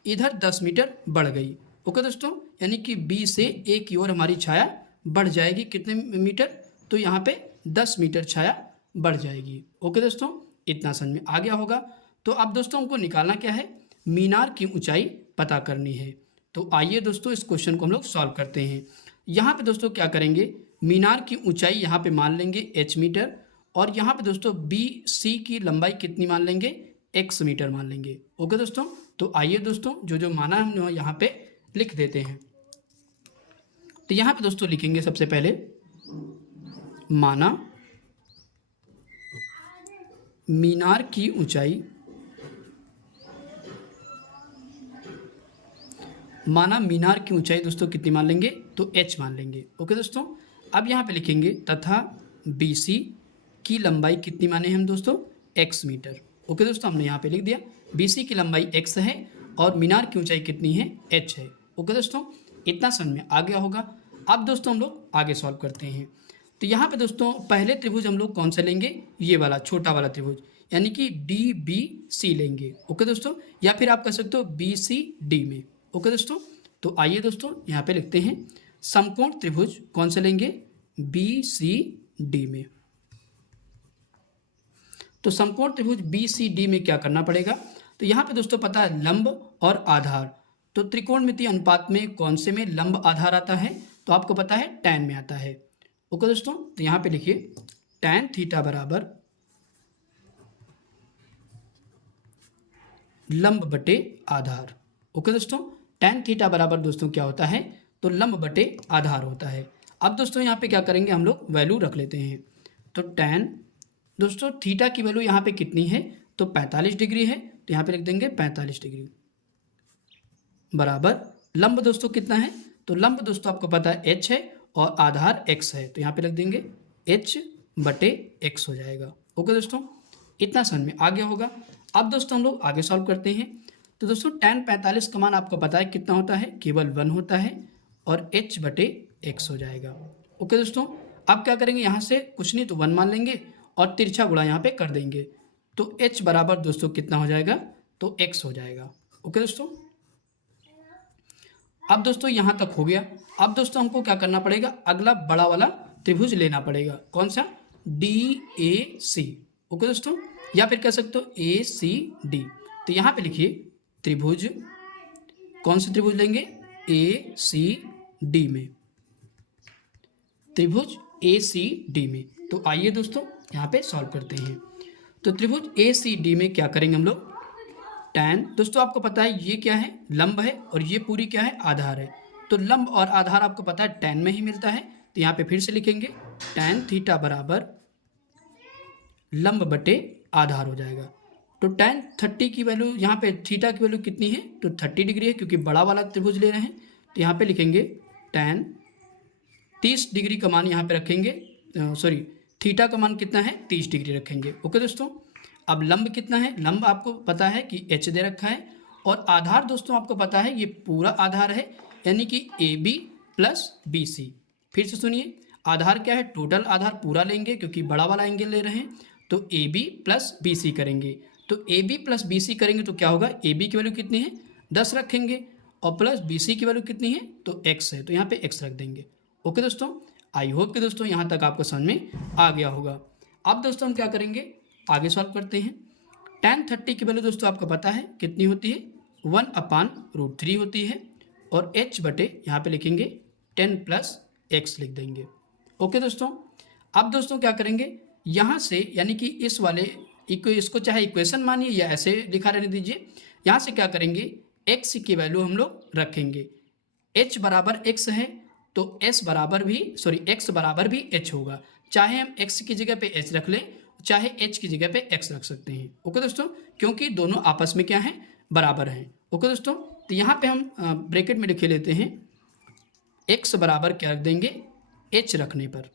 इधर 10 मीटर बढ़ गई। ओके दोस्तों, यानी कि बी से ए की ओर हमारी छाया बढ़ जाएगी। कितने मीटर? तो यहाँ पे 10 मीटर छाया बढ़ जाएगी। ओके दोस्तों, इतना समझ में आ गया होगा। तो अब दोस्तों हमको निकालना क्या है? मीनार की ऊंचाई पता करनी है। तो आइए दोस्तों इस क्वेश्चन को हम लोग सॉल्व करते हैं। यहाँ पे दोस्तों क्या करेंगे, मीनार की ऊंचाई यहाँ पे मान लेंगे h मीटर, और यहाँ पे दोस्तों बी सी की लंबाई कितनी मान लेंगे? x मीटर मान लेंगे। ओके दोस्तों, तो आइए दोस्तों जो जो माना हमने यहाँ पे लिख देते हैं। तो यहाँ पे दोस्तों लिखेंगे सबसे पहले माना मीनार की ऊंचाई, माना मीनार की ऊंचाई दोस्तों कितनी मान लेंगे? तो h मान लेंगे। ओके दोस्तों, अब यहाँ पे लिखेंगे तथा BC की लंबाई कितनी माने हम दोस्तों? x metre. ओके दोस्तों, हमने यहाँ पे लिख दिया BC की लंबाई x है और मीनार की ऊंचाई कितनी है? h है। ओके दोस्तों, इतना समझ में आ गया होगा। अब दोस्तों हम लोग आगे सॉल्व करते हैं। तो यहाँ पे दोस्तों पहले त्रिभुज हम लोग कौन सा लेंगे? ये वाला छोटा वाला त्रिभुज, यानी कि DBC लेंगे। ओके दोस्तों, या फिर आप कह सकते हो BCD में। ओके दोस्तों, तो आइए दोस्तों यहाँ पे लिखते हैं समकोण त्रिभुज कौन से लेंगे? BCD में। तो समकोण त्रिभुज BCD में क्या करना पड़ेगा? तो यहाँ पे दोस्तों पता है लंब और आधार, तो त्रिकोणमितीय अनुपात में कौन से में लंब आधार आता है? तो आपको पता है tan में आता है। ओके दोस्तों, तो यहाँ पे लिखिए tan थीटा बराबर लंब बटे आधार। ओके दोस्तों, tan थीटा बराबर दोस्तों क्या होता है? तो लंब बटे आधार होता है। अब दोस्तों यहाँ पे क्या करेंगे, हम लोग वैल्यू रख लेते हैं। तो tan दोस्तों थीटा की वैल्यू यहाँ पे कितनी है? तो 45 डिग्री है, तो यहाँ पे लिख देंगे 45 डिग्री बराबर लंब दोस्तों कितना है? तो लंब दोस्तों आपको पता है h है और आधार x है, तो यहाँ पे लिख देंगे h बटे x हो जाएगा। ओके दोस्तों, इतना समझ में आ गया होगा। अब दोस्तों हम लोग आगे सॉल्व करते हैं। तो दोस्तों tan 45 का मान आपको पता है कितना होता है? केवल 1 होता है और h बटे x हो जाएगा। ओके दोस्तों, अब क्या करेंगे, यहाँ से कुछ नहीं तो 1 मान लेंगे और तिरछा गुणा यहाँ पे कर देंगे, तो h बराबर दोस्तों कितना हो जाएगा? तो x हो जाएगा। ओके दोस्तों, अब दोस्तों यहाँ तक हो गया। अब दोस्तों हमको क्या करना पड़ेगा? अगला बड़ा वाला त्रिभुज लेना पड़ेगा। कौन सा? DAC। ओके दोस्तों, या फिर कह सकते हो ACD। तो यहाँ पे लिखिए त्रिभुज, कौन से त्रिभुज लेंगे? ACD में त्रिभुज ACD में। तो आइए दोस्तों यहाँ पे सॉल्व करते हैं। तो त्रिभुज ACD में क्या करेंगे हम लोग, tan, दोस्तों आपको पता है ये क्या है, लंब है, और ये पूरी क्या है, आधार है। तो लंब और आधार आपको पता है tan में ही मिलता है। तो यहाँ पे फिर से लिखेंगे tan थीटा बराबर लंब बटे आधार हो जाएगा। तो tan 30 की वैल्यू, यहाँ पे थीटा की वैल्यू कितनी है, तो 30 डिग्री है, क्योंकि बड़ा वाला त्रिभुज ले रहे हैं। तो यहाँ पे लिखेंगे tan 30 डिग्री का मान यहाँ पे रखेंगे, सॉरी थीटा का मान कितना है, 30 डिग्री रखेंगे। ओके दोस्तों, अब लंब कितना है, लंब आपको पता है कि h दे रखा है, और आधार दोस्तों आपको पता है ये पूरा आधार है, यानी कि AB प्लस BC। फिर से सुनिए, आधार क्या है, टोटल आधार पूरा लेंगे क्योंकि बड़ा वाला एंगल ले रहे हैं, तो AB प्लस BC करेंगे। तो AB प्लस BC करेंगे तो क्या होगा, AB की वैल्यू कितनी है, 10 रखेंगे, और प्लस BC की वैल्यू कितनी है, तो x है, तो यहाँ पे x रख देंगे। ओके दोस्तों, आई होप कि दोस्तों यहाँ तक आपको समझ में आ गया होगा। अब दोस्तों हम क्या करेंगे, आगे सॉल्व करते हैं। tan 30 की वैल्यू दोस्तों आपको पता है कितनी होती है, 1/√3 होती है, और h बटे यहाँ पे लिखेंगे 10 प्लस x लिख देंगे। ओके दोस्तों, अब दोस्तों क्या करेंगे, यहाँ से यानी कि इस वाले इसको चाहे इक्वेशन मानिए या ऐसे लिखा रहने दीजिए, यहाँ से क्या करेंगे, x की वैल्यू हम लोग रखेंगे। h बराबर x है तो s बराबर भी, सॉरी x बराबर भी h होगा, चाहे हम x की जगह पे h रख लें, चाहे h की जगह पे x रख सकते हैं। ओके दोस्तों, क्योंकि दोनों आपस में क्या हैं, बराबर हैं। ओके दोस्तों, तो यहाँ पे हम ब्रैकेट में लिखे लेते हैं, x बराबर क्या रख देंगे, h रखने पर।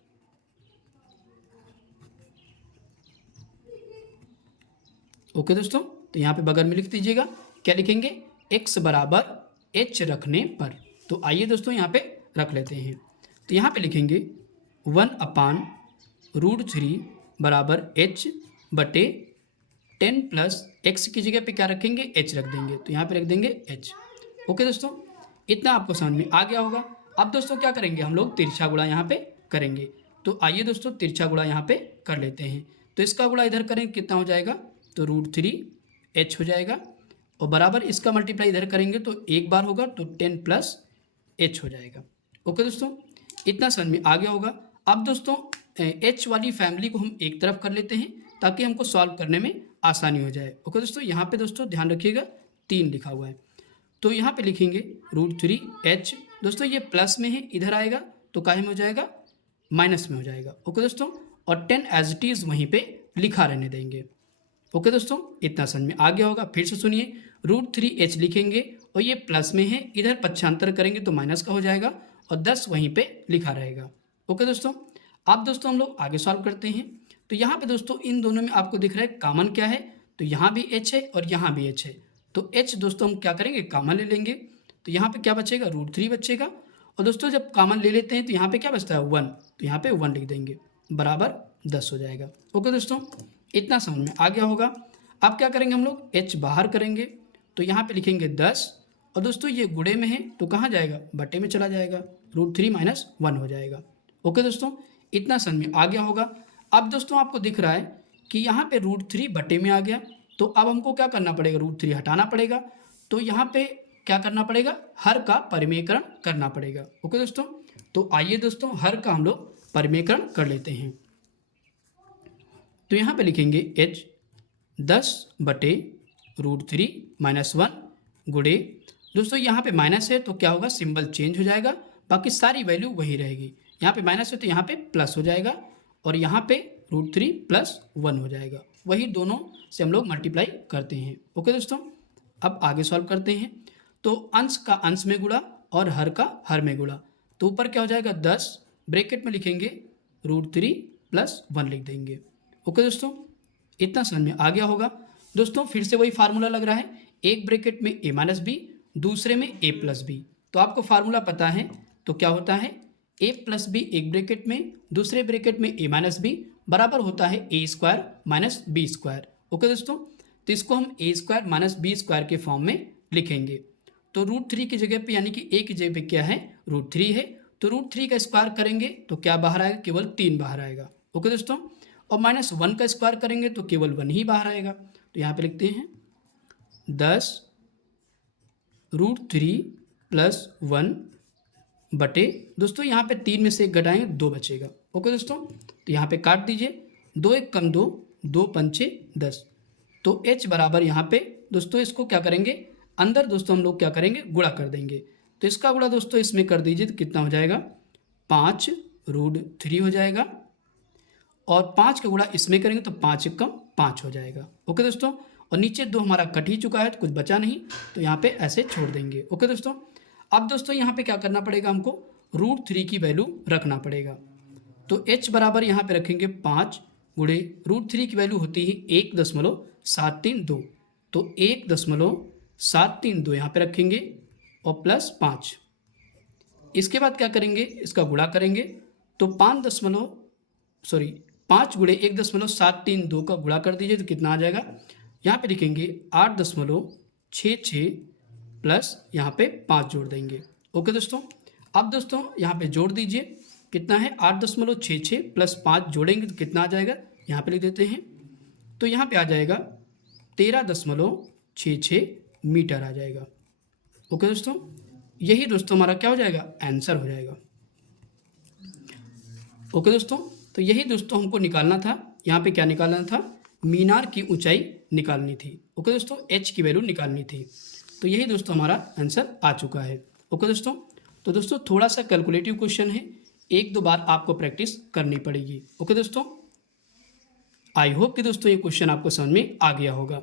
ओके दोस्तों, तो यहाँ पे बगल में लिख दीजिएगा, क्या लिखेंगे, x बराबर h रखने पर। तो आइए दोस्तों यहाँ पे रख लेते हैं। तो यहाँ पे लिखेंगे 1/√3 बराबर h बटे 10 प्लस x की जगह पे क्या रखेंगे, h रख देंगे, तो यहाँ पे रख देंगे h। ओके दोस्तों, इतना आपको समझ में आ गया होगा। अब दोस्तों क्या करेंगे, हम लोग तिरछा गुणा यहाँ पे करेंगे। तो आइए दोस्तों तिरछा गुणा यहाँ पे कर लेते हैं। तो इसका गुणा इधर करेंगे, कितना हो जाएगा, तो √3h हो जाएगा, और बराबर इसका मल्टीप्लाई इधर करेंगे तो एक बार होगा, तो 10 प्लस h हो जाएगा। ओके दोस्तों, इतना समझ में आ गया होगा। अब दोस्तों h वाली फैमिली को हम एक तरफ कर लेते हैं ताकि हमको सॉल्व करने में आसानी हो जाए। ओके दोस्तों, यहाँ पे दोस्तों ध्यान रखिएगा 3 लिखा हुआ है, तो यहाँ पे लिखेंगे √3h, दोस्तों ये प्लस में है, इधर आएगा तो काहे में हो जाएगा, माइनस में हो जाएगा। ओके दोस्तों, और 10 एज इट इज़ वहीं पे लिखा रहने देंगे। ओके दोस्तों, इतना समझ में आ गया होगा। फिर से सुनिए, √3h लिखेंगे और ये प्लस में है, इधर पक्षांतर करेंगे तो माइनस का हो जाएगा, और 10 वहीं पे लिखा रहेगा। ओके दोस्तों, अब दोस्तों हम लोग आगे सॉल्व करते हैं। तो यहाँ पे दोस्तों इन दोनों में आपको दिख रहा है कॉमन क्या है, तो यहाँ भी h है और यहाँ भी h है, तो h दोस्तों हम क्या करेंगे, कॉमन ले लेंगे। तो यहाँ पे क्या बचेगा, √3 बचेगा, और दोस्तों जब कॉमन ले लेते हैं तो यहाँ पे क्या बचता है, 1, तो यहाँ पे 1 लिख देंगे, बराबर 10 हो जाएगा। ओके दोस्तों, इतना समझ में आ गया होगा। अब क्या करेंगे, हम लोग h बाहर करेंगे, तो यहाँ पे लिखेंगे 10, और दोस्तों ये गुणे में है तो कहाँ जाएगा, बटे में चला जाएगा, √3 - 1 हो जाएगा। ओके दोस्तों, इतना समझ में आ गया होगा। अब दोस्तों आपको दिख रहा है कि यहाँ पे √3 बटे में आ गया, तो अब हमको क्या करना पड़ेगा, √3 हटाना पड़ेगा, तो यहाँ पे क्या करना पड़ेगा, हर का परिमेयकरण करना पड़ेगा। ओके दोस्तों, तो आइए दोस्तों हर का हम लोग परिमेयकरण कर लेते हैं। तो यहाँ पे लिखेंगे h 10 बटे √3 - 1 गुणे, दोस्तों यहाँ पे माइनस है तो क्या होगा, सिंबल चेंज हो जाएगा, बाकी सारी वैल्यू वही रहेगी। यहाँ पे माइनस है तो यहाँ पे प्लस हो जाएगा, और यहाँ पे √3 + 1 हो जाएगा, वही दोनों से हम लोग मल्टीप्लाई करते हैं। ओके दोस्तों, अब आगे सॉल्व करते हैं। तो अंश का अंश में गुणा और हर का हर में गुणा, तो ऊपर क्या हो जाएगा, 10, ब्रैकेट में लिखेंगे √3 + 1 लिख देंगे। ओके दोस्तों, इतना समझ में आ गया होगा। दोस्तों फिर से वही फार्मूला लग रहा है, एक ब्रैकेट में a - b, दूसरे में a + b, तो आपको फार्मूला पता है, तो क्या होता है, a + b एक ब्रैकेट में, दूसरे ब्रैकेट में a - b बराबर होता है a² - b²। ओके दोस्तों, तो इसको हम a² - b² के फॉर्म में लिखेंगे। तो √3 की जगह पे, यानी कि a की जगह पे क्या है, √3 है, तो √3 का स्क्वायर करेंगे तो क्या बाहर आएगा, केवल 3 बाहर आएगा। ओके दोस्तों, और -1 का स्क्वायर करेंगे तो केवल 1 ही बाहर आएगा। तो यहाँ पे लिखते हैं 10 √3 + 1 बटे, दोस्तों यहाँ पे 3 में से 1 घटाएंगे 2 बचेगा, ओके दोस्तों, तो यहाँ पे काट दीजिए, 2 एक कम 2, 2 पंचे 10। तो h बराबर यहाँ पे दोस्तों इसको क्या करेंगे, अंदर दोस्तों हम लोग क्या करेंगे, गुणा कर देंगे। तो इसका गुणा दोस्तों इसमें कर दीजिए तो कितना हो जाएगा, 5√3 हो जाएगा। और 5 का गुणा इसमें करेंगे तो 5 कम 5 हो जाएगा। ओके दोस्तों, और नीचे 2 हमारा कट ही चुका है तो कुछ बचा नहीं, तो यहाँ पे ऐसे छोड़ देंगे। ओके दोस्तों, अब दोस्तों यहाँ पे क्या करना पड़ेगा, हमको √3 की वैल्यू रखना पड़ेगा। तो h बराबर यहाँ पे रखेंगे 5 गुणे √3 की वैल्यू होती है 1.732, तो 1.732 यहाँ पे रखेंगे और प्लस 5। इसके बाद क्या करेंगे, इसका गुणा करेंगे तो 5 गुणे 1.732 का गुणा कर दीजिए तो कितना आ जाएगा, यहाँ पे लिखेंगे 8.66 प्लस यहाँ पे 5 जोड़ देंगे। ओके दोस्तों, अब दोस्तों यहाँ पे जोड़ दीजिए, कितना है 8.66 प्लस 5 जोड़ेंगे तो कितना आ जाएगा, यहाँ पे लिख देते हैं, तो यहाँ पे आ जाएगा 13.66 मीटर आ जाएगा। ओके दोस्तों, यही दोस्तों हमारा क्या हो जाएगा, आंसर हो जाएगा। ओके दोस्तों, तो यही दोस्तों हमको निकालना था, यहाँ पे क्या निकालना था, मीनार की ऊंचाई निकालनी थी। ओके दोस्तों, h की वैल्यू निकालनी थी, तो यही दोस्तों हमारा आंसर आ चुका है। ओके दोस्तों, तो दोस्तों थोड़ा सा कैलकुलेटिव क्वेश्चन है, 1-2 बार आपको प्रैक्टिस करनी पड़ेगी। ओके दोस्तों, आई होप कि दोस्तों ये क्वेश्चन आपको समझ में आ गया होगा।